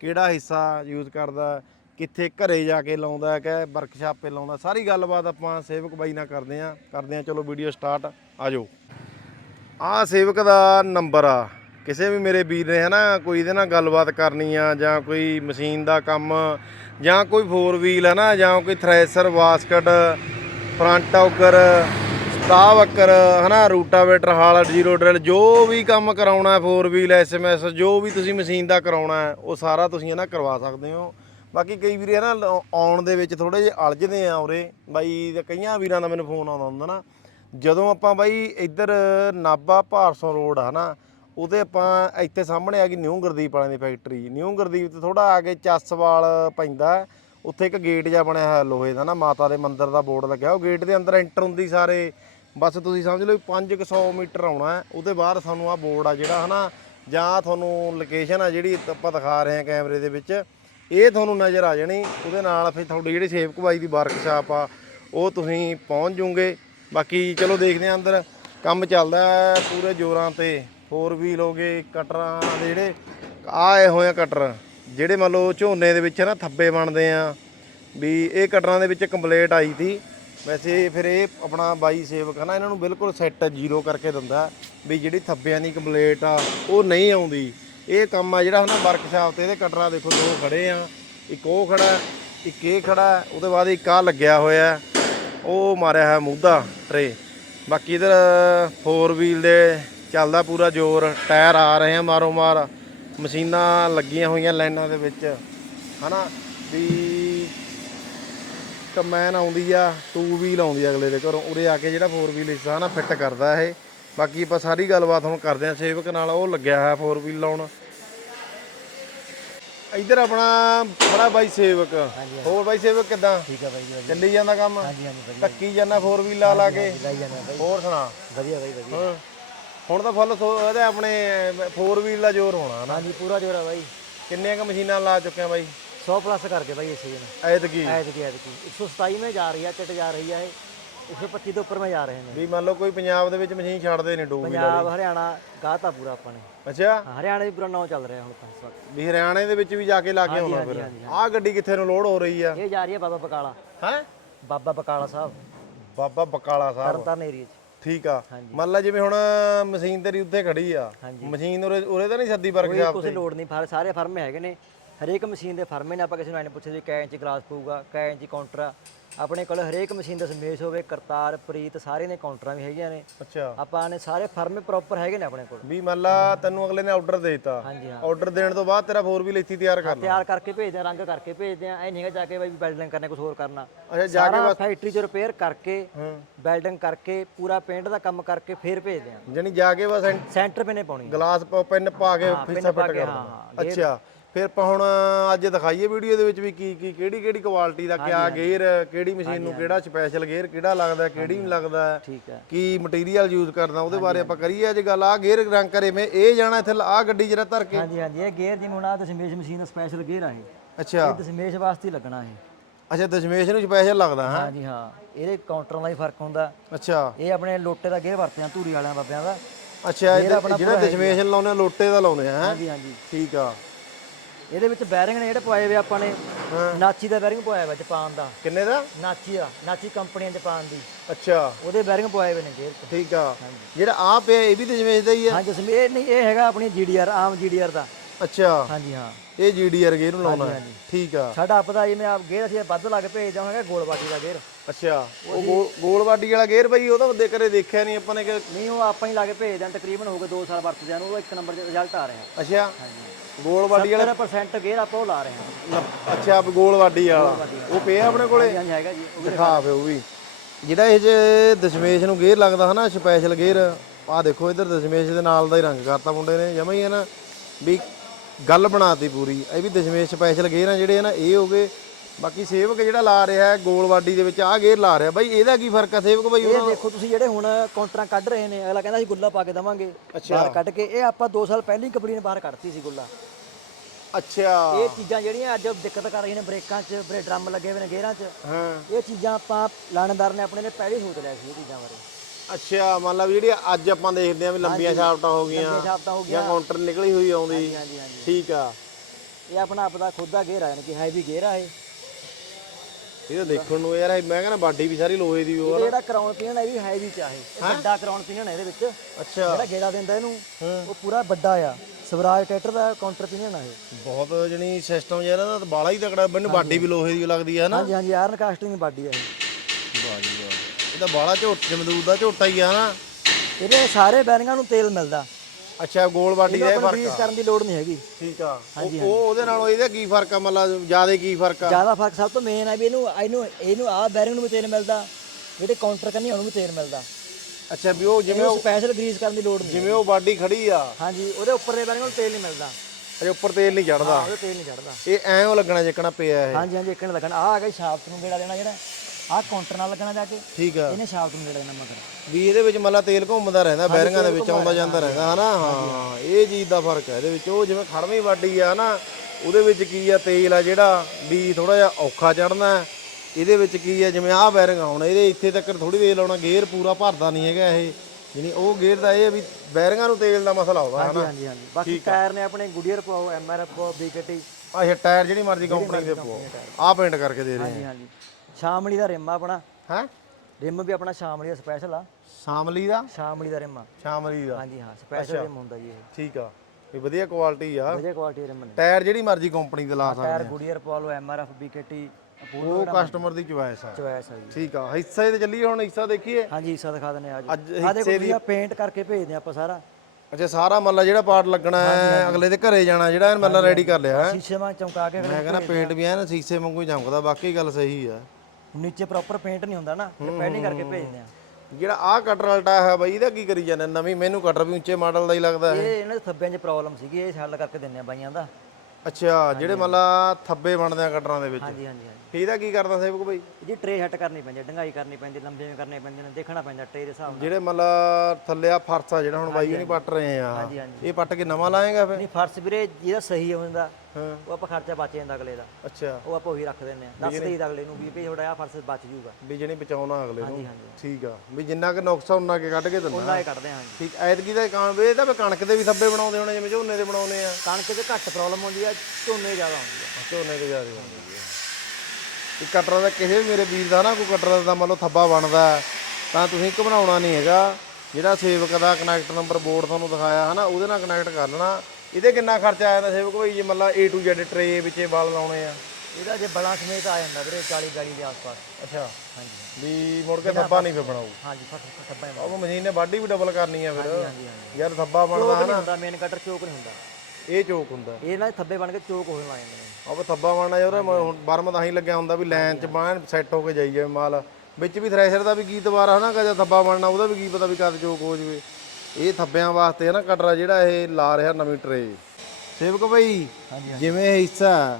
ਕਿਹੜਾ ਹਿੱਸਾ ਯੂਜ਼ ਕਰਦਾ, ਕਿੱਥੇ ਘਰੇ ਜਾ ਕੇ ਲਾਉਂਦਾ ਕਿ ਵਰਕਸ਼ਾਪ 'ਤੇ ਲਾਉਂਦਾ, ਸਾਰੀ ਗੱਲਬਾਤ ਆਪਾਂ ਸੇਵਕ ਬਾਈ ਨਾਲ ਕਰਦੇ ਆ ਕਰਦੇ ਆ, ਚਲੋ ਵੀਡੀਓ ਸਟਾਰਟ ਆਜੋ ਆ ਸੇਵਕ ਦਾ ਨੰਬਰ ਆ। ਕਿਸੇ ਵੀ ਮੇਰੇ ਵੀਰ ਨੇ ਹਨਾ ਕੋਈ ਇਹਦੇ ਨਾਲ ਗੱਲਬਾਤ ਕਰਨੀ ਆ ਜਾਂ ਕੋਈ ਮਸ਼ੀਨ ਦਾ ਕੰਮ ਜਾਂ ਕੋਈ ਫੋਰ ਵੀਲ ਹੈ ਨਾ ਜਾਂ ਕੋਈ ਥ੍ਰੈਸ਼ਰ ਵਾਸਕਟ ਫਰੰਟ ਔਕਰ ਸਟਾਵਕਰ ਹਨਾ ਰੂਟਾਵੇਟਰ ਹਾਲ ਜ਼ੀਰੋ ਡਰਿਲ ਜੋ ਵੀ ਕੰਮ ਕਰਾਉਣਾ ਹੈ 4 ਵੀਲ ਐਸਐਮਐਸ ਜੋ ਵੀ ਤੁਸੀਂ ਮਸ਼ੀਨ ਦਾ ਕਰਾਉਣਾ ਹੈ, ਉਹ ਸਾਰਾ ਤੁਸੀਂ ਹਨਾ ਕਰਵਾ ਸਕਦੇ ਹੋ। ਬਾਕੀ ਕਈ ਵੀਰੇ ਹਨਾ ਲ- ਆਉਣ ਦੇ ਵਿੱਚ ਥੋੜੇ ਜਿਹੇ ਅਲਝਦੇ ਆ ਉਰੇ, ਬਾਈ ਦੇ ਕਈਆਂ ਵੀਰਾਂ ਦਾ ਮੈਨੂੰ ਫੋਨ ਆਉਂਦਾ ਹੁੰਦਾ ਨਾ। ਜਦੋਂ ਆਪਾਂ ਬਾਈ ਇੱਧਰ ਨਾਬਾ ਭਾਰਸੋਂ ਰੋਡ ਆ ਨਾ ਉਹਦੇ ਆਪਾਂ ਇੱਥੇ ਸਾਹਮਣੇ ਆ ਗਈ ਨਿਊ ਗੁਰਦੀਪ ਵਾਲਿਆਂ ਦੀ ਫੈਕਟਰੀ। ਨਿਊ ਗੁਰਦੀਪ ਤੋਂ ਥੋੜਾ ਆ ਕੇ ਚੱਸਵਾਲ ਪੈਂਦਾ ਉੱਥੇ ਇੱਕ ਗੇਟ ਜਿਹਾ ਬਣਿਆ ਹੋਇਆ ਲੋਹੇ ਦਾ ਨਾ, ਮਾਤਾ ਦੇ ਮੰਦਿਰ ਦਾ ਬੋਰਡ ਲੱਗਿਆ ਉਹ ਗੇਟ ਦੇ ਅੰਦਰ ਐਂਟਰ ਹੁੰਦੀ ਸਾਰੇ। ਬਸ ਤੁਸੀਂ ਸਮਝ ਲਓ 500 ਮੀਟਰ ਆਉਣਾ ਉਹਦੇ ਬਾਅਦ ਸਾਨੂੰ ਆ ਬੋਰਡ ਆ ਜਿਹੜਾ ਹਨਾ, ਜਾਂ ਤੁਹਾਨੂੰ ਲੋਕੇਸ਼ਨ ਆ ਜਿਹੜੀ ਆਪਾਂ ਦਿਖਾ ਰਹੇ ਹਾਂ ਕੈਮਰੇ ਦੇ ਵਿੱਚ, ਇਹ ਤੁਹਾਨੂੰ ਨਜ਼ਰ ਆ ਜਾਣੀ। ਉਹਦੇ ਨਾਲ ਫਿਰ ਤੁਹਾਡੀ ਜਿਹੜੀ ਸੇਵਕ ਬਾਈ ਦੀ ਵਰਕਸ਼ਾਪ ਆ, ਉਹ ਤੁਸੀਂ ਪਹੁੰਚ ਜੂਗੇ। ਬਾਕੀ ਚਲੋ ਦੇਖਦੇ ਆਂ ਅੰਦਰ। ਕੰਮ ਚੱਲਦਾ ਪੂਰੇ ਜ਼ੋਰਾਂ ਤੇ। 4 ਵੀਲ ਹੋ ਗਏ ਕਟਰਾਂ ਦੇ ਜਿਹੜੇ ਆਏ ਹੋਏ ਆ ਕਟਰ, ਜਿਹੜੇ ਮੰਨ ਲਓ ਝੋਨੇ ਦੇ ਵਿੱਚ ਨਾ ਥੱਬੇ ਬਣਦੇ ਆ, ਵੀ ਇਹ ਕਟਰਾਂ ਦੇ ਵਿੱਚ ਕੰਪਲੀਟ ਆਈ ਸੀ। ਵੈਸੇ ਫਿਰ ਇਹ ਆਪਣਾ ਬਾਈ ਸੇਵਕ ਹੈ ਨਾ, ਇਹਨਾਂ ਨੂੰ ਬਿਲਕੁਲ ਸੈੱਟ ਜ਼ੀਰੋ ਕਰਕੇ ਦਿੰਦਾ, ਵੀ ਜਿਹੜੀ ਥੱਬਿਆਂ ਦੀ ਕੰਪਲੀਟ ਆ, ਉਹ ਨਹੀਂ ਆਉਂਦੀ। ਇਹ ਕੰਮ ਆ ਜਿਹੜਾ ਹਨਾ ਵਰਕਸ਼ਾਪ ਤੇ ਇਹਦੇ ਕਟਰਾਂ ਦੇਖੋ ਦੋ ਖੜੇ ਆ, ਇੱਕ ਉਹ ਖੜਾ, ਇੱਕ ਇਹ ਖੜਾ, ਉਹਦੇ ਬਾਅਦ ਇੱਕ ਆ ਲੱਗਿਆ ਹੋਇਆ, ਉਹ ਮਾਰਿਆ ਹੈ ਮੂਧਾ ਟਰੇ ਬਾਕੀ ਇਧਰ 4 ਵੀਲ ਦੇ ਚੱਲਦਾ ਪੂਰਾ ਜ਼ੋਰ ਟਾਇਰ ਆ ਰਹੇ ਆ ਮਾਰੋ ਮਾਰ। ਮਸ਼ੀਨਾਂ ਲੱਗੀਆਂ ਹੋਈਆਂ ਲਾਈਨਾਂ ਦੇ ਵਿੱਚ। ਹਨਾ? ਵੀ ਕਮੈਨ ਆਉਂਦੀ ਆ 2 ਵੀਲ ਆਉਂਦੀ ਆ ਅਗਲੇ ਦੇ ਘਰੋਂ। ਉਰੇ ਆ ਕੇ ਜਿਹੜਾ 4 ਵੀਲ ਹਿੱਸਾ ਨਾ ਫਿੱਟ ਕਰਦਾ ਇਹ। ਬਾਕੀ ਆਪਾਂ ਸਾਰੀ ਗੱਲਬਾਤ ਹੁਣ ਕਰਦੇ ਆ ਸੇਵਕ ਨਾਲ ਉਹ ਲੱਗਿਆ ਹੋਇਆ 4 ਵੀਲ ਲਾਉਣ। ਇੱਧਰ ਆਪਣਾ ਬੜਾ ਬਾਈ ਸੇਵਕ। ਹੋਰ ਬਾਈ ਸੇਵਕ ਕਿਦਾਂ? ਠੀਕ ਹੈ ਬਾਈ ਜੀ ਚੱਲੀ ਜਾਂਦਾ ਕੰਮ? ਹਾਂਜੀ ਹਾਂਜੀ ਵਧੀਆ। ਟੱਕੀ ਜਾਂਦਾ 4 ਵੀਲ ਲਾ ਲਾ ਕੇ। ਹੋਰ ਸੁਣਾ? ਵਧੀਆ ਬਾਈ ਵਧੀਆ। ਹੁਣ ਤਾਂ ਫੁੱਲ ਸੋ- ਇਹਦੇ ਆਪਣੇ 4 ਵੀਲ ਦਾ ਜ਼ੋਰ ਹੋਣਾ ਨਾ ਹਾਂਜੀ ਪੂਰਾ ਜੋਰਾ ਬਾਈ। ਕਿੰਨੀਆਂ ਕ ਮਸ਼ੀਨਾਂ ਲਾ ਚੁੱਕੇ ਆ ਬਾਈ? 100 ਪਲੱਸ ਕਰਕੇ ਬਾਈ ਇਸ ਸੀਜ਼ਨ ਐਤਕੀ? ਐਤ ਕੀ ਐਤ ਕੀ 127 में ਜਾ ਰਹੀ ਹੈ ਚਟ ਜਾ ਰਹੀ ਹੈ ਇਹ। 125 ਤੋਂ ਉੱਪਰ ਮੈਂ ਜਾ ਰਹੇ ਨੇ ਵੀ ਮੰਨ ਲਓ ਕੋਈ ਪੰਜਾਬ ਦੇ ਵਿੱਚ ਮਸ਼ੀਨ ਛੱਡਦੇ ਨੇ ਟੂ ਵੀਲ ਪੰਜਾਬ ਹਰਿਆਣਾ ਗਾਤਾ ਪੂਰਾ ਆਪਾਂ ਨੇ। ਅੱਛਾ? ਹਾਂ, ਹਰਿਆਣਾ ਵੀ ਪੂਰਾ ਨਾਂ ਚੱਲ ਰਿਹਾ ਹੁਣ ਤਾਂ ਇਸ ਵਕਤ। ਵੀ ਹਰਿਆਣੇ ਦੇ ਵਿੱਚ ਵੀ ਜਾ ਕੇ ਲਾ ਕੇ ਆਉਣਾ ਫਿਰ। ਆਹ ਗੱਡੀ ਕਿੱਥੇ ਨੂੰ ਲੋਡ ਹੋ ਰਹੀ ਆ? ਇਹ ਜਾ ਰਹੀ ਹੈ ਬਾਬਾ ਬਕਾਲਾ। ਹੈ? ਬਾਬਾ ਬਕਾਲਾ ਸਾਹਿਬ। ਬਾਬਾ ਬਕਾਲਾ ਸਾਹਿਬ। ਤਰਨਤਾਰਨ ਏਰੀਆ 'ਚ। ਠੀਕ ਆ। ਮੰਨ ਲਾ ਜਿਵੇਂ ਹੁਣ ਮਸ਼ੀਨ ਤੇਰੀ ਉੱਤੇ ਖੜੀ ਆ। ਮਸ਼ੀਨ ਉਰੇ ਉਰੇ ਤਾਂ ਨਹੀਂ ਸੱਦੀ ਕੋਈ ਵਰਕਸ਼ਾਪ ਕੁਛ ਲੋਡ ਨਹੀਂ ਫਰ ਸਾਰੇ ਫਰਮੇ ਹੈਗੇ ਨੇ ਹਰੇਕ ਮਸ਼ੀਨ ਦੇ ਫਰਮੇ ਨੇ ਆਪਾਂ ਕਿਸੇ ਨੂੰ ਐਂ ਨੀ ਪੁੱਛਦੇ ਵੀ ਕੈ ਇੰਚ ਗਲਾਸ ਪਊਗਾ ਕੈ ਇੰਚ ਕਾਊਂਟਰ ਆ। ਆਪਣੇ ਕੋਲ ਹਰੇਕ ਮਸ਼ੀਨ ਦਾ ਸਮੇਸ਼ ਹੋਵੇ ਕਰਤਾਰ ਪ੍ਰੀਤ ਸਾਰੇ ਨੇ ਕਾਊਂਟਰਾਂ ਵੀ ਹੈਗੀਆਂ ਨੇ। ਅੱਛਾ। ਆਪਾਂ ਨੇ ਸਾਰੇ ਫਰਮੇ ਪ੍ਰੋਪਰ ਹੈਗੇ ਨੇ ਆਪਣੇ ਕੋਲ। ਵੀ ਮੰਨ ਲਾ ਤੈਨੂੰ ਅਗਲੇ ਨੇ ਆਰਡਰ ਦੇ ਦਿੱਤਾ। ਹਾਂਜੀ ਹਾਂ। ਆਰਡਰ ਦੇਣ ਤੋਂ ਬਾਅਦ ਤੇਰਾ 4 ਵੀਲ ਇੱਥੇ ਤਿਆਰ ਕਰ ਲਾ ਤਿਆਰ ਕਰਕੇ ਭੇਜਦੇ ਆ ਰੰਗ ਕਰਕੇ ਭੇਜਦੇ ਆ ਐ ਨਹੀਂਗਾ ਜਾ ਕੇ ਬਾਈ ਵੈਲਡਿੰਗ ਕਰਨਾ ਕੁਝ ਹੋਰ ਕਰਨਾ। ਅੱਛਾ ਜਾ ਕੇ ਸਾਰਾ ਫੈਕਟਰੀ 'ਚ ਰਿਪੇਅਰ ਕਰਕੇ ਹਾਂ। ਵੈਲਡਿੰਗ ਕਰਕੇ ਪੂਰਾ ਪੇਂਟ ਦਾ ਕੰਮ ਕਰਕੇ ਫੇਰ ਭੇਜਦੇ ਆ ਜਾਨੀ ਜਾ ਕੇ ਬਸ ਸੈਂਟਰ ਪੇ ਨੇ ਪਾਉਣੀ। ਗਲਾਸ ਪੈਨ ਪਾ ਕੇ ਪਾ ਫਿੱਟ ਕਰ ਅੱਛਾ। ਫਿਰ ਆਪਾਂ ਹੁਣ ਅੱਜ ਦਿਖਾਈਏ ਵੀਡੀਓ ਦੇ ਵਿੱਚ ਵੀ ਕੀ ਕੀ ਕਿਹੜੀ ਕਿਹੜੀ ਕੁਆਲਿਟੀ ਦਾ ਕਿਆ ਗੇਅਰ ਕਿਹੜੀ ਮਸ਼ੀਨ ਨੂੰ ਕਿਹੜਾ ਸਪੈਸ਼ਲ ਗੇਅਰ ਕਿਹੜਾ ਲੱਗਦਾ ਕਿਹੜੀ ਨਹੀਂ ਲੱਗਦਾ ਠੀਕ ਹੈ। ਕੀ ਮਟੀਰੀਅਲ ਯੂਜ਼ ਕਰਦਾ ਉਹਦੇ ਬਾਰੇ ਆਪਾਂ ਕਰੀਏ ਅੱਜ ਗੱਲ। ਆ ਗੇਅਰ ਰੰਗ ਕਰੇ ਮੈਂ ਇਹ ਜਾਣਾ ਇੱਥੇ ਆ ਗੱਡੀ ਜਿਹੜਾ ਧਰ ਕੇ। ਹਾਂਜੀ ਹਾਂਜੀ ਇਹ ਗੇਅਰ ਜਿਵੇਂ ਹੁਣ ਆ ਦਸ਼ਮੇਸ਼ ਮਸ਼ੀਨ ਦਾ ਸਪੈਸ਼ਲ ਗੇਅਰ ਆ ਇਹ। ਅੱਛਾ। ਇਹ ਦਸ਼ਮੇਸ਼ ਵਾਸਤੇ ਲੱਗਣਾ ਇਹ। ਅੱਛਾ ਦਸ਼ਮੇਸ਼ ਨੂੰ ਸਪੈਸ਼ਲ ਲੱਗਦਾ ਹੈ। ਹਾਂਜੀ ਹਾਂ। ਇਹਦੇ ਕਾਊਂਟਰਾਂ ਦਾ ਹੀ ਫ਼ਰਕ ਹੁੰਦਾ। ਅੱਛਾ। ਇਹ ਆਪਣੇ ਲੋਟੇ ਦਾ ਗੇਅਰ ਵਰਤਦੇ ਆ ਧੂਰੀ ਵਾਲਿਆਂ ਬਾਬਿਆਂ ਦਾ। ਅੱਛਾ ਇਹ ਜਿਹੜਾ ਦਸ਼ਮੇਸ਼ ਲਾਉਨੇ ਲੋਟੇ ਦਾ ਲਾਉਨੇ ਆ? ਹਾਂਜੀ ਹਾਂਜੀ। ਠੀਕ ਆ। ਇਹਦੇ ਵਿੱਚ ਬੈਰਿੰਗ ਨੇ ਜਿਹੜੇ ਪਵਾਏ ਵੇ ਆਪਾਂ ਨੇ ਨਾਚੀ ਦਾ ਬੈਰਿੰਗ ਪਵਾਇਆ ਵਾ ਜਾਪਾਨ ਦਾ। ਕਿੰਨੇ ਦਾ? ਨਾਚੀ ਦਾ ਨਾਚੀ ਕੰਪਨੀ ਆ ਜਾਪਾਨ ਦੀ। ਅੱਛਾ। ਉਹਦੇ ਬੈਰਿੰਗ ਪਵਾਏ ਵੇ ਨੇ ਗੇਅਰ ਠੀਕ ਆ। ਜਿਹੜਾ ਆ ਪਿਆ ਇਹ ਵੀ ਦਸ਼ਮੇਸ਼ ਦਾ ਹੀ ਆ? ਹਾਂਜੀ ਜਸਮੀ ਇਹ ਨਹੀਂ ਇਹ ਹੈਗਾ ਆਪਣੀ ਜੀਡੀਆਰ ਆਮ ਜੀਡੀਆਰ ਦਾ। ਅੱਛਾ। ਹਾਂਜੀ ਹਾਂ। ਇਹ ਜੀਡੀਆਰ ਗੇਅਰ ਨੂੰ ਲਾਉਣਾ ਹੈ। ਹਾਂਜੀ। ਠੀਕ ਆ। ਸਾਡਾ ਆਪਦਾ ਜਿਵੇਂ ਆਪ ਗੇਅਰ ਅਸੀਂ ਵੱਧ ਲਾ ਕੇ ਭੇਜ ਦਵਾਂਗੇ ਗੋਲ ਬਾਟੀ ਦਾ ਗੇਅਰ ਅੱਛਾ। ਉਹ ਗੋਲ- ਗੋਲਵਾਡੀ ਵਾਲਾ ਗੇਅਰ ਬਈ ਉਹ ਤਾਂ ਦੇ ਕਰੇ ਦੇਖਿਆ ਨਹੀਂ ਆਪਾਂ ਨੇ ਕਿ ਨਹੀਂ ਉਹ ਆਪਾਂ ਹੀ ਲਾ ਕੇ ਭੇਜਦੇ ਹਾਂ ਤਕਰੀਬਨ ਹੋ ਗਏ 2 ਸਾਲ ਵਰਤਦਿਆਂ ਨੂੰ ਉਹ ਇੱਕ ਨੰਬਰ ਦੇ ਰਿਜ਼ਲਟ ਆ ਰਿਹਾ। ਅੱਛਾ। ਗੋਲਵਾਡੀ ਵਾਲਾ 70% ਗੇਅਰ ਆਪਾਂ ਉਹ ਲਾ ਰਹੇ ਹਾਂ। ਅੱਛਾ ਗੋਲਵਾਡੀ ਵਾਲਾ। ਉਹ ਪਿਆ ਆਪਣੇ ਕੋਲੇ? ਹਾਂਜੀ ਹੈਗਾ ਜੀ ਉਹ ਵੀ ਦਿਖਾ ਫੇ ਉਹ ਵੀ। ਜਿਹੜਾ ਇਹ ਜੇ ਦਸ਼ਮੇਸ਼ ਨੂੰ ਗੇਅਰ ਲੱਗਦਾ ਹਨਾ ਸਪੈਸ਼ਲ ਗੇਅਰ ਆਹ ਦੇਖੋ ਇੱਧਰ ਦਸ਼ਮੇਸ਼ ਦੇ ਨਾਲ ਦਾ ਹੀ ਰੰਗ ਕਰਤਾ ਮੁੰਡੇ ਨੇ ਜਮਾ ਹੀ ਹੈ ਨਾ ਵੀ ਗੱਲ ਬਣਾਤੀ ਪੂਰੀ। ਇਹ ਵੀ ਦਸ਼ਮੇਸ਼ ਸਪੈਸ਼ਲ ਗੇਅਰ ਆ ਜਿਹੜੇ ਨਾ ਇਹ ਹੋ ਗਏ ਬਾਕੀ ਸੇਵਕ ਜਿਹੜਾ ਲਾ ਰਿਹਾ ਹੈ ਗੋਲਵਾਡੀ ਦੇ ਵਿੱਚ ਆਹ ਗੇਅਰ ਲਾ ਰਿਹਾ। ਬਾਈ ਇਹਦਾ ਕੀ ਫ਼ਰਕ ਆ ਸੇਵਕ ਬਾਈ ਇਹ ਦੇਖੋ ਤੁਸੀਂ ਜਿਹੜੇ ਹੁਣ ਕਾਊਂਟਰਾਂ ਕੱਢ ਰਹੇ ਨੇ ਅਗਲਾ ਕਹਿੰਦਾ ਸੀ ਗੁੱਲਾ ਪਾ ਕੇ ਦਵਾਂਗੇ ਬਾਹਰ ਕੱਢ ਕੇ। ਇਹ ਆਪਾਂ 2 ਸਾਲ ਪਹਿਲਾਂ ਹੀ ਕੰਪਨੀ ਨੇ ਬਾਹਰ ਕੱਢਤੀ ਸੀ ਗੁੱਲਾ। ਅੱਛਾ। ਇਹ ਚੀਜ਼ਾਂ ਜਿਹੜੀਆਂ ਅੱਜ ਦਿੱਕਤ ਕਰ ਰਹੀਆਂ ਨੇ ਬ੍ਰੇਕਾਂ 'ਚ ਬ੍ਰੇਕ ਡਰਮ ਲੱਗੇ ਹੋਏ ਨੇ ਗੇਅਰਾਂ 'ਚ। ਹਾਂ। ਇਹ ਚੀਜ਼ਾਂ ਆਪਾਂ ਲਾਣੇਦਾਰ ਨੇ ਆਪਣੇ ਨੇ ਪਹਿਲੇ ਸੋਚ ਲਿਆ ਸੀ ਇਹ ਚੀਜ਼ਾਂ ਬਾਰੇ। ਅੱਛਾ ਮੰਨ ਲਾ ਵੀ ਜਿਹੜੀ ਅੱਜ ਆਪਾਂ ਦੇਖਦੇ ਆ ਵੀ ਲੰਬੀਆਂ ਸ਼ਾਫਟਾਂ ਹੋ ਗਈਆਂ ਇਹ ਸ਼ਾਫਟਾਂ ਹੋ ਜਾਂ ਗਿਆ ਕਾਊਂਟਰ ਨਿਕਲੀ ਹੋਈ ਆਉਂਦੀ। ਠੀਕ ਆ। ਇਹ ਆਪਣਾ ਆਪਦਾ ਖੁਦ ਦਾ ਗੇਅਰ ਆ ਯਾਨੀ ਕਿ ਹੈਵੀ ਗੇਅਰ ਆ ਇਹ। ਇਹ ਤਾਂ ਦੇਖਣ ਨੂੰ ਯਾਰ ਮੈਂ ਕਹਿੰਦਾ ਬਾਡੀ ਵੀ ਸਾਰੀ ਲੋਹੇ ਦੀ ਉਹ ਇਹ ਜਿਹੜਾ ਕਰਾਉਣ ਪੀਣ ਇਹ ਵੀ ਹੈਵੀ ਚ ਆ ਇਹ ਇਹ ਵੱਡਾ ਕਰਾਉਣ ਪੀਣ ਹੈ ਇਹਦੇ ਵਿੱਚ। ਅੱਛਾ। ਜਿਹੜਾ ਗੇੜਾ ਦਿੰਦਾ ਇਹਨੂੰ ਉਹ ਪੂਰਾ ਵੱਡਾ ਆ। ਸਵਰਾਜ ਟਰੈਕਟਰ ਦਾ ਕਾਊਂਟਰ ਪੀਣ ਆ ਇਹ। ਬਹੁਤ ਜਣੀ ਸਿਸਟਮ ਜਿਹੜਾ ਨਾ ਬਾਲਾ ਹੀ ਤਕੜਾ। ਮੈਨੂੰ ਬਾਡੀ ਵੀ ਲੋਹੇ ਦੀ ਲੱਗਦੀ ਹੈ ਨਾ ਹਾਂਜੀ ਹਾਂਜੀ ਆਇਰਨ ਕਾਸਟਿੰਗ ਬਾਡੀ ਆ ਇਹ। ਵਾਹ ਜੀ ਵਾਹ। ਇਹ ਤਾਂ ਬਾਲਾ ਝੋਟ ਜਮਦੂਦ ਦਾ ਝੋਟਾ ਹੀ ਆ ਨਾ ਇਹਦੇ ਸਾਰੇ ਬੈਰਿੰਗਾਂ ਨੂੰ ਤੇਲ ਮਿਲਦਾ। ਅੱਛਾ ਗੋਲ ਬਾਡੀ ਦਾ ਇਹ ਫ਼ਰਕ ਗਰੀਸ ਕਰਨ ਦੀ ਲੋੜ ਨਹੀਂ ਹੈਗੀ। ਠੀਕ ਆ। ਉਹ ਉਹ ਉਹਦੇ ਨਾਲੋਂ ਇਹਦਾ ਕੀ ਫ਼ਰਕ ਆ? ਮਤਲਬ ਜ਼ਿਆਦਾ ਕੀ ਫ਼ਰਕ ਆ? ਜ਼ਿਆਦਾ ਫ਼ਰਕ ਸਭ ਤੋਂ ਮੇਨ ਆ ਵੀ ਇਹਨੂੰ ਇਹਨੂੰ ਇਹਨੂੰ ਆ ਬੈਰਿੰਗ ਨੂੰ ਵੀ ਤੇਲ ਮਿਲਦਾ ਜਿਹੜੇ ਕਾਊਂਟਰ ਕਰਨੀ ਉਹਨੂੰ ਵੀ ਤੇਲ ਮਿਲਦਾ। ਅੱਛਾ ਵੀ ਉਹ ਜਿਵੇਂ ਇਹਨੂੰ ਸਪੈਸ਼ਲ ਗਰੀਸ ਕਰਨ ਦੀ ਲੋੜ ਨਹੀਂ ਜਿਵੇਂ ਉਹ ਬਾਡੀ ਖੜੀ ਆ। ਹਾਂਜੀ ਉਹਦੇ ਉੱਪਰ ਦੇ ਬੈਰਿੰਗ ਨੂੰ ਤੇਲ ਨਹੀਂ ਮਿਲਦਾ। ਅਜੇ ਉੱਪਰ ਤੇਲ ਨਹੀਂ ਚੜਦਾ। ਉਹਦੇ ਤੇਲ ਨਹੀਂ ਚੜਦਾ। ਇਹ ਐਂ ਲੱਗਣਾ ਜਿੱਕਣਾ ਪਿਆ ਇਹ। ਹਾਂਜੀ ਹਾਂਜੀ ਇੱਕ ਨੇ ਲੱਗਣਾ। ਆ ਆ ਗਿਆ ਸ਼ਾਫਟ ਨੂੰ ਗੇੜਾ ਦੇਣਾ ਜਿਹੜਾ। ਆਹ ਕਾਊਂਟਰ ਨਾਲ ਲੱਗਣਾ ਜਾ ਕੇ। ਠੀਕ ਆ। ਇਹਨੇ ਸ਼ਾਫਟ ਨੂੰ ਦੇਣਾ ਮਗਰ। ਵੀ ਇਹਦੇ ਵਿੱਚ ਮਤਲਬ ਤੇਲ ਘੁੰਮਦਾ ਰਹਿੰਦਾ ਬੈਰਿੰਗਾਂ ਦੇ ਵਿੱਚ ਆਉਂਦਾ ਜਾਂਦਾ ਰਹਿੰਦਾ ਹਨਾ? ਹਾਂ ਇਹ ਚੀਜ਼ ਦਾ ਫ਼ਰਕ ਹੈ ਇਹਦੇ ਵਿੱਚ। ਉਹ ਜਿਵੇਂ ਖੜਵੀਂ ਵਾਡੀ ਆ ਨਾ ਉਹਦੇ ਵਿੱਚ ਕੀ ਆ ਤੇਲ ਆ ਜਿਹੜਾ ਵੀ ਥੋੜਾ ਜਿਹਾ ਔਖਾ ਚੜਨਾ ਇਹਦੇ ਵਿੱਚ ਕੀ ਆ ਜਿਵੇਂ ਆਹ ਬੈਰਿੰਗ ਆਉਣਾ ਇਹਦੇ ਇੱਥੇ ਤੱਕ ਥੋੜੀ ਦੇਰ ਲਾਉਣਾ ਗੇਅਰ ਪੂਰਾ ਭਰਦਾ ਨਹੀਂ ਹੈਗਾ ਇਹ। ਯਾਨੀ ਉਹ ਗੇਅਰ ਦਾ ਇਹ ਆ ਵੀ ਬੈਰਿੰਗਾਂ ਨੂੰ ਤੇਲ ਦਾ ਮਸਲਾ ਆਉਂਦਾ ਹਨਾ? ਹਾਂਜੀ ਹਾਂਜੀ। ਬਾਕੀ ਟਾਇਰ ਨੇ ਆਪਣੇ ਗੁਡੀਅਰ ਪਾਓ ਐਮਆਰਐਫ ਪਾਓ ਬੀਕੇਟੀ ਅੱਛਾ ਟਾਇਰ ਜਿਹੜੀ ਮਰਜ਼ੀ ਕੰਪਨੀ ਦੇ ਪਵਾਓ ਆਹ ਪੇਂਟ ਕਰਕੇ ਦੇ ਰਹੇ ਹਾਂਜੀ ਹਾਂਜੀ। ਸ਼ਾਮਲੀ ਦਾ ਰਿਮ ਆ ਆਪਣਾ। ਹੈ? ਰਿਮ ਵੀ ਆਪਣਾ ਸ਼ਾਮਲੀ ਦਾ ਸਪੈਸ਼ਲ ਆ। ਸ਼ਾਮਲੀ ਦਾ? ਸ਼ਾਮਲੀ ਦਾ ਰਿਮ ਆ। ਸ਼ਾਮਲੀ ਦਾ। ਹਾਂਜੀ ਹਾਂ ਸਪੈਸ਼ਲ ਰਿਮ ਹੁੰਦਾ ਜੀ ਇਹ। ਠੀਕ ਆ। ਵੀ ਵਧੀਆ ਕੁਆਲਿਟੀ ਆ। ਵਧੀਆ ਕੁਆਲਿਟੀ ਰਿਮ ਨੇ। ਟਾਇਰ ਜਿਹੜੀ ਮਰਜ਼ੀ ਕੰਪਨੀ ਦੇ ਲਾ ਸਕਦੇ ਟਾਇਰ ਗੁਡੀਅਰ ਪਾ ਲਓ ਐਮਆਰਐਫ ਬੀਕੇਟੀ ਉਹ ਕਸਟਮਰ ਦੀ ਚੁਆਇਸ ਆ। ਚੋਇਸ ਆ ਜੀ। ਠੀਕ ਆ। ਹਿੱਸਾ ਇਹਦੇ ਚੱਲੀਏ ਹੁਣ ਹਿੱਸਾ ਦੇਖੀਏ। ਹਾਂਜੀ ਹਿੱਸਾ ਦਿਖਾ ਦਿੰਦੇ ਆ ਅੱਜ ਅੱਜ ਆ ਦੇਖੋ ਜੀ ਪੇਂਟ ਕਰਕੇ ਭੇਜਦੇ ਆ ਆਪਾਂ ਸਾਰਾ। ਅੱਛਾ ਸਾਰਾ ਮੱਲਾ ਜਿਹੜਾ ਪਾਰਟ ਲੱਗਣਾ ਹੈ ਅਗਲੇ ਦੇ ਘਰੇ ਜਾਣਾ ਜਿਹੜਾ ਇਹਨ ਮੱਲਾ ਰੈਡੀ ਕਰ ਲਿਆ ਹੈ। ਸ਼ੀਸ਼ੇ ਵਾਂ ਚਮਕਾ ਕੇ ਮੈਂ ਕਹਿੰਦਾ ਪੇਂਟ ਵੀ ਐਨ ਸੀਸੇ ਵਾਂਗੂ ਹੀ ਚਮਕਦਾ ਬਾਕੀ ਗੱਲ ਸਹੀ ਆ। ਨੀਚੇ ਪ੍ਰੋਪਰ ਪੇਂਟ ਨਹੀਂ ਹੁੰਦਾ ਨਾ ਤੇ ਪਹਿਲਾਂ ਹੀ ਕਰਕੇ ਭੇਜਦੇ ਆ। ਜਿਹੜਾ ਆਹ ਕਟਰ ਅਲਟਾ ਹੈ ਬਾਈ ਇਹਦਾ ਕੀ ਕਰੀ ਜਾਂਦੇ ਨਵੀਂ ਮੈਨੂੰ ਕਟਰ ਵੀ ਉੱਚੇ ਮਾਡਲ ਦਾ ਹੀ ਲੱਗਦਾ ਹੈ ਇਹ ਇਹਨਾਂ ਦੇ ਥੱਬਿਆਂ 'ਚ ਪ੍ਰੋਬਲਮ ਸੀਗੀ ਇਹ ਹੱਲ ਕਰਕੇ ਦਿੰਨੇ ਆ ਬਾਈਆਂ ਦਾ। ਅੱਛਾ ਜਿਹੜੇ ਮੱਲਾ ਥੱਬੇ ਬਣਦੇ ਆ ਕਟਰਾਂ ਦੇ ਵਿੱਚ। ਹਾਂਜੀ ਹਾਂਜੀ ਹਾਂਜੀ। ਇਹਦਾ ਕੀ ਕਰਦਾ ਸੇਵਕ ਬਾਈ? ਜੀ ਟਰੇ ਹੱਟ ਕਰਨੀ ਪੈਂਦੀ ਹੈ, ਡੰਗਾਈ ਕਰਨੀ ਪੈਂਦੀ ਲੰਬੇ ਕਰਨੇ ਪੈਂਦੇ ਨੇ ਦੇਖਣਾ ਪੈਂਦਾ ਟਰੇ ਦੇ ਹਿਸਾਬ ਨਾਲ। ਜਿਹੜੇ ਮੱਲਾ ਥੱਲੇ ਆ ਫਰਸਾ ਜਿਹੜਾ ਹੁਣ ਬਾਈ ਨਹੀਂ ਪੱਟ ਰਹੇ ਆ। ਹਾਂਜੀ ਹਾਂਜੀ। ਇਹ ਪੱਟ ਕੇ ਨਵਾਂ ਲਾਏਗਾ ਫਿਰ? ਨਹੀਂ ਫਰਸ਼ ਵੀਰੇ ਜਿਹਦਾ ਸਹੀ ਹੁੰਦਾ ਹਾਂ। ਉਹ ਆਪਾਂ ਖਰਚਾ ਬਚ ਜਾਂਦਾ ਅਗਲੇ ਦਾ। ਅੱਛਾ। ਉਹ ਆਪਾਂ ਉਹੀ ਰੱਖ ਦਿੰਨੇ ਆ ਦੱਸ ਦੇਈਦਾ ਅਗਲੇ ਨੂੰ ਵੀ ਭਈ ਤੁਹਾਡਾ ਆ ਫਰਸ਼ ਬਚ ਜੂਗਾ ਵੀ ਜਿਹੜੀ ਬਚਾਉਣਾ ਅਗਲੇ ਨੂੰ। ਹਾਂਜੀ ਹਾਂਜੀ। ਠੀਕ ਆ। ਵੀ ਜਿੰਨਾ ਕਿ ਨੁਕਸਾ ਉਹਨਾਂ ਕੇ ਕੱਢ ਕੇ ਦਿੰਦਾ। ਉਹਨਾਂ ਇਹ ਕੱਢਦੇ ਹਾਂ ਹਾਂਜੀ। ਠੀਕ ਐਤਕੀ ਦਾ ਕਾਂ ਵੇ ਤਾਂ ਵੀ ਕਣਕ ਦੇ ਵੀ ਥੱਬੇ ਬਣਾਉਂਦੇ ਹੋਣੇ ਜਿਵੇਂ ਝੋਨੇ ਦੇ ਬਣਾਉਂਦੇ ਆ। ਕਣਕ 'ਚ ਘੱਟ ਪ੍ਰੋਬਲਮ ਹੁੰਦੀ ਆ ਝੋਨੇ ਜ਼ਿਆਦਾ ਹੁੰਦੀ ਆ। ਝੋਨੇ ਦੇ ਜ਼ਿਆਦਾ ਹੁੰਦੀ ਹੈ ਇਹ ਕਟਰ ਦਾ ਕਿਸੇ ਵੀ ਮੇਰੇ ਵੀਰ ਦਾ ਨਾ ਕੋਈ ਕਟਰ ਦਾ ਮੰਨ ਲਓ ਥੱਬਾ ਬਣਦਾ ਤਾਂ ਤੁਸੀਂ ਘਬਰਾਉਣਾ ਨਹੀਂ ਹੈਗਾ। ਜਿਹੜਾ ਸੇਵਕ ਦਾ ਕਨੈਕਟ ਨੰਬਰ ਬੋਰਡ ਤੁਹਾਨੂੰ ਦਿਖਾਇਆ ਹਨਾ ਉਹਦੇ ਨਾਲ ਕਨੈਕਟ ਕਰ ਲੈਣਾ। ਇਹਦੇ ਕਿੰਨਾ ਖਰਚਾ ਆ ਜਾਂਦਾ ਸੇਵਕ ਭਾਈ ਜੇ ਮੱਲਾ A to Z ਟਰੇ ਵਿੱਚ ਬਲ ਲਾਉਣੇ ਆ। ਇਹਦਾ ਜੇ ਬਲਾਂ ਸਮੇਤ ਆ ਜਾਂਦਾ ਵੀਰੇ 40 40 ਦੇ ਆਸ-ਪਾਸ। ਅੱਛਾ ਹਾਂਜੀ। ਵੀ ਮੁੜ ਕੇ ਥੱਬਾ ਨਹੀਂ ਫੇ ਬਣਾਊ। ਹਾਂਜੀ ਫਟ ਫਟ ਹੀ ਉਹ ਮਸ਼ੀਨ ਨੇ ਵਾਢੀ ਵੀ ਡਬਲ ਕਰਨੀ ਆ ਫਿਰ। ਯਾਰ ਥੱਬਾ ਬਣਦਾ ਚੋਕ ਨਹੀਂ ਹੁੰਦਾ ਮੇਨ ਕਟਰ ਚੋਕ ਨਹੀਂ ਹੁੰਦਾ। ਇਹ ਚੋਕ ਹੁੰਦਾ। ਇਹ ਨਾਲ ਥੱਬੇ ਬਣ ਕੇ ਚੋਕ ਹੋਣ ਲੱਗ ਜਾਂਦੇ ਨੇ। ਥੱਬਾ ਬਣਨਾ ਯਾਰ ਹੁਣ ਬਰਮ ਤਾਂ ਹੀ ਲੱਗਿਆ ਹੁੰਦਾ ਵੀ ਲਾਈਨ 'ਚ ਬਾਹਨ ਸੈੱਟ ਹੋ ਕੇ ਜਾਈ ਜਾਵੇ ਮਾਲ। ਵਿੱਚ ਵੀ ਥ੍ਰੈਸ਼ਰ ਦਾ ਵੀ ਕੀ ਦੁਬਾਰਾ ਹਨਾ ਕਦੇ ਥੱਬਾ ਬਣਨਾ ਉਹਦਾ ਵੀ ਕੀ ਪਤਾ ਵੀ ਕਦ ਚੋਕ ਹੋ ਜਵੇ। ਇਹ ਥੱਬਿਆਂ ਵਾਸਤੇ ਹੈ ਨਾ ਕਟਰਾ ਜਿਹੜਾ ਇਹ ਲਾ ਰਿਹਾ ਨਵੀਂ ਟਰੇ ਸੇਵਕ ਭਾਈ ਜਿਵੇਂ ਇਹ ਹਿੱਸਾ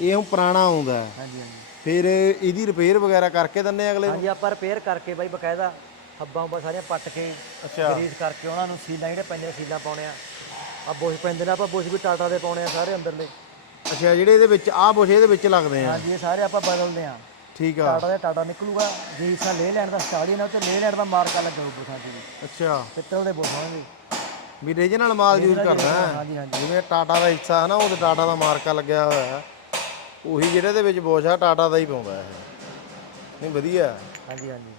ਇਹ ਹੁਣ ਪੁਰਾਣਾ ਆਉਂਦਾ। ਹਾਂਜੀ ਹਾਂਜੀ। ਫਿਰ ਇਹਦੀ ਰਿਪੇਅਰ ਵਗੈਰਾ ਕਰਕੇ ਦਿੰਨੇ ਅਗਲੇ ਨੂੰ? ਹਾਂਜੀ ਆਪਾਂ ਰਿਪੇਅਰ ਕਰਕੇ ਬਾਈ ਬਕਾਇਦਾ ਹੱਬਾਂ ਉੱਪਰ ਸਾਰੀਆਂ ਪੱਟ ਕੇ ਅੱਛਾ। ਗਰੀਸ ਕਰਕੇ ਉਹਨਾਂ ਨੂੰ ਸੀਲਾਂ ਜਿਹੜੇ ਪੈਂਦੇ ਨੇ ਸੀਲਾਂ ਪਾਉਣੇ ਆ। ਆ ਬੁਸ਼ ਪੈਂਦੇ ਨੇ ਆਪਾਂ ਬੁਸ਼ ਵੀ ਟਾਟਾ ਦੇ ਪਾਉਣੇ ਆ ਸਾਰੇ ਅੰਦਰਲੇ। ਅੱਛਾ ਜਿਹੜੇ ਇਹਦੇ ਵਿੱਚ ਆਹ ਬੁਸ਼ ਇਹਦੇ ਵਿੱਚ ਲੱਗਦੇ ਆ। ਹਾਂਜੀ ਇਹ ਸਾਰੇ ਆਪਾਂ ਬਦਲਦੇ ਆ। ਠੀਕ ਆ। ਟਾਟਾ ਦੇ ਟਾਟਾ ਨਿਕਲੂਗਾ ਗਰੀਸਾਂ ਲੈ ਲੈਣ ਦਾ ਸਟਾਡੀ ਨਾਲ ਤੇ ਲੈ ਲੈਣ ਦਾ ਮਾਰਕਾ ਲੱਗਾ ਉਹ ਬੁਸ਼ਾਂ ਤੇ ਅੱਛਾ। ਪਿੱਤਲ ਦੇ ਬੁਸ਼ ਹੋਣਗੇ ਵੀ ਰੀਜਨਲ ਮਾਲ ਯੂਜ਼ ਕਰਨਾ ਹੈ। ਹਾਂਜੀ ਹਾਂਜੀ। ਜਿਵੇਂ ਟਾਟਾ ਦਾ ਹਿੱਸਾ ਹੈ ਨਾ ਉਹਦੇ ਟਾਟਾ ਦਾ ਮਾਰਕਾ ਲੱਗਿਆ ਹੋਇਆ ਹੈ। ਉਹੀ ਜਿਹੜੇ ਦੇ ਵਿੱਚ ਬੋਸ਼ ਆ ਟਾਟਾ ਦਾ ਹੀ ਪਾਉਂਦਾ ਇਹ। ਨਹੀਂ ਵਧੀਆ। ਹੈ। ਹਾਂਜੀ ਹਾਂਜੀ।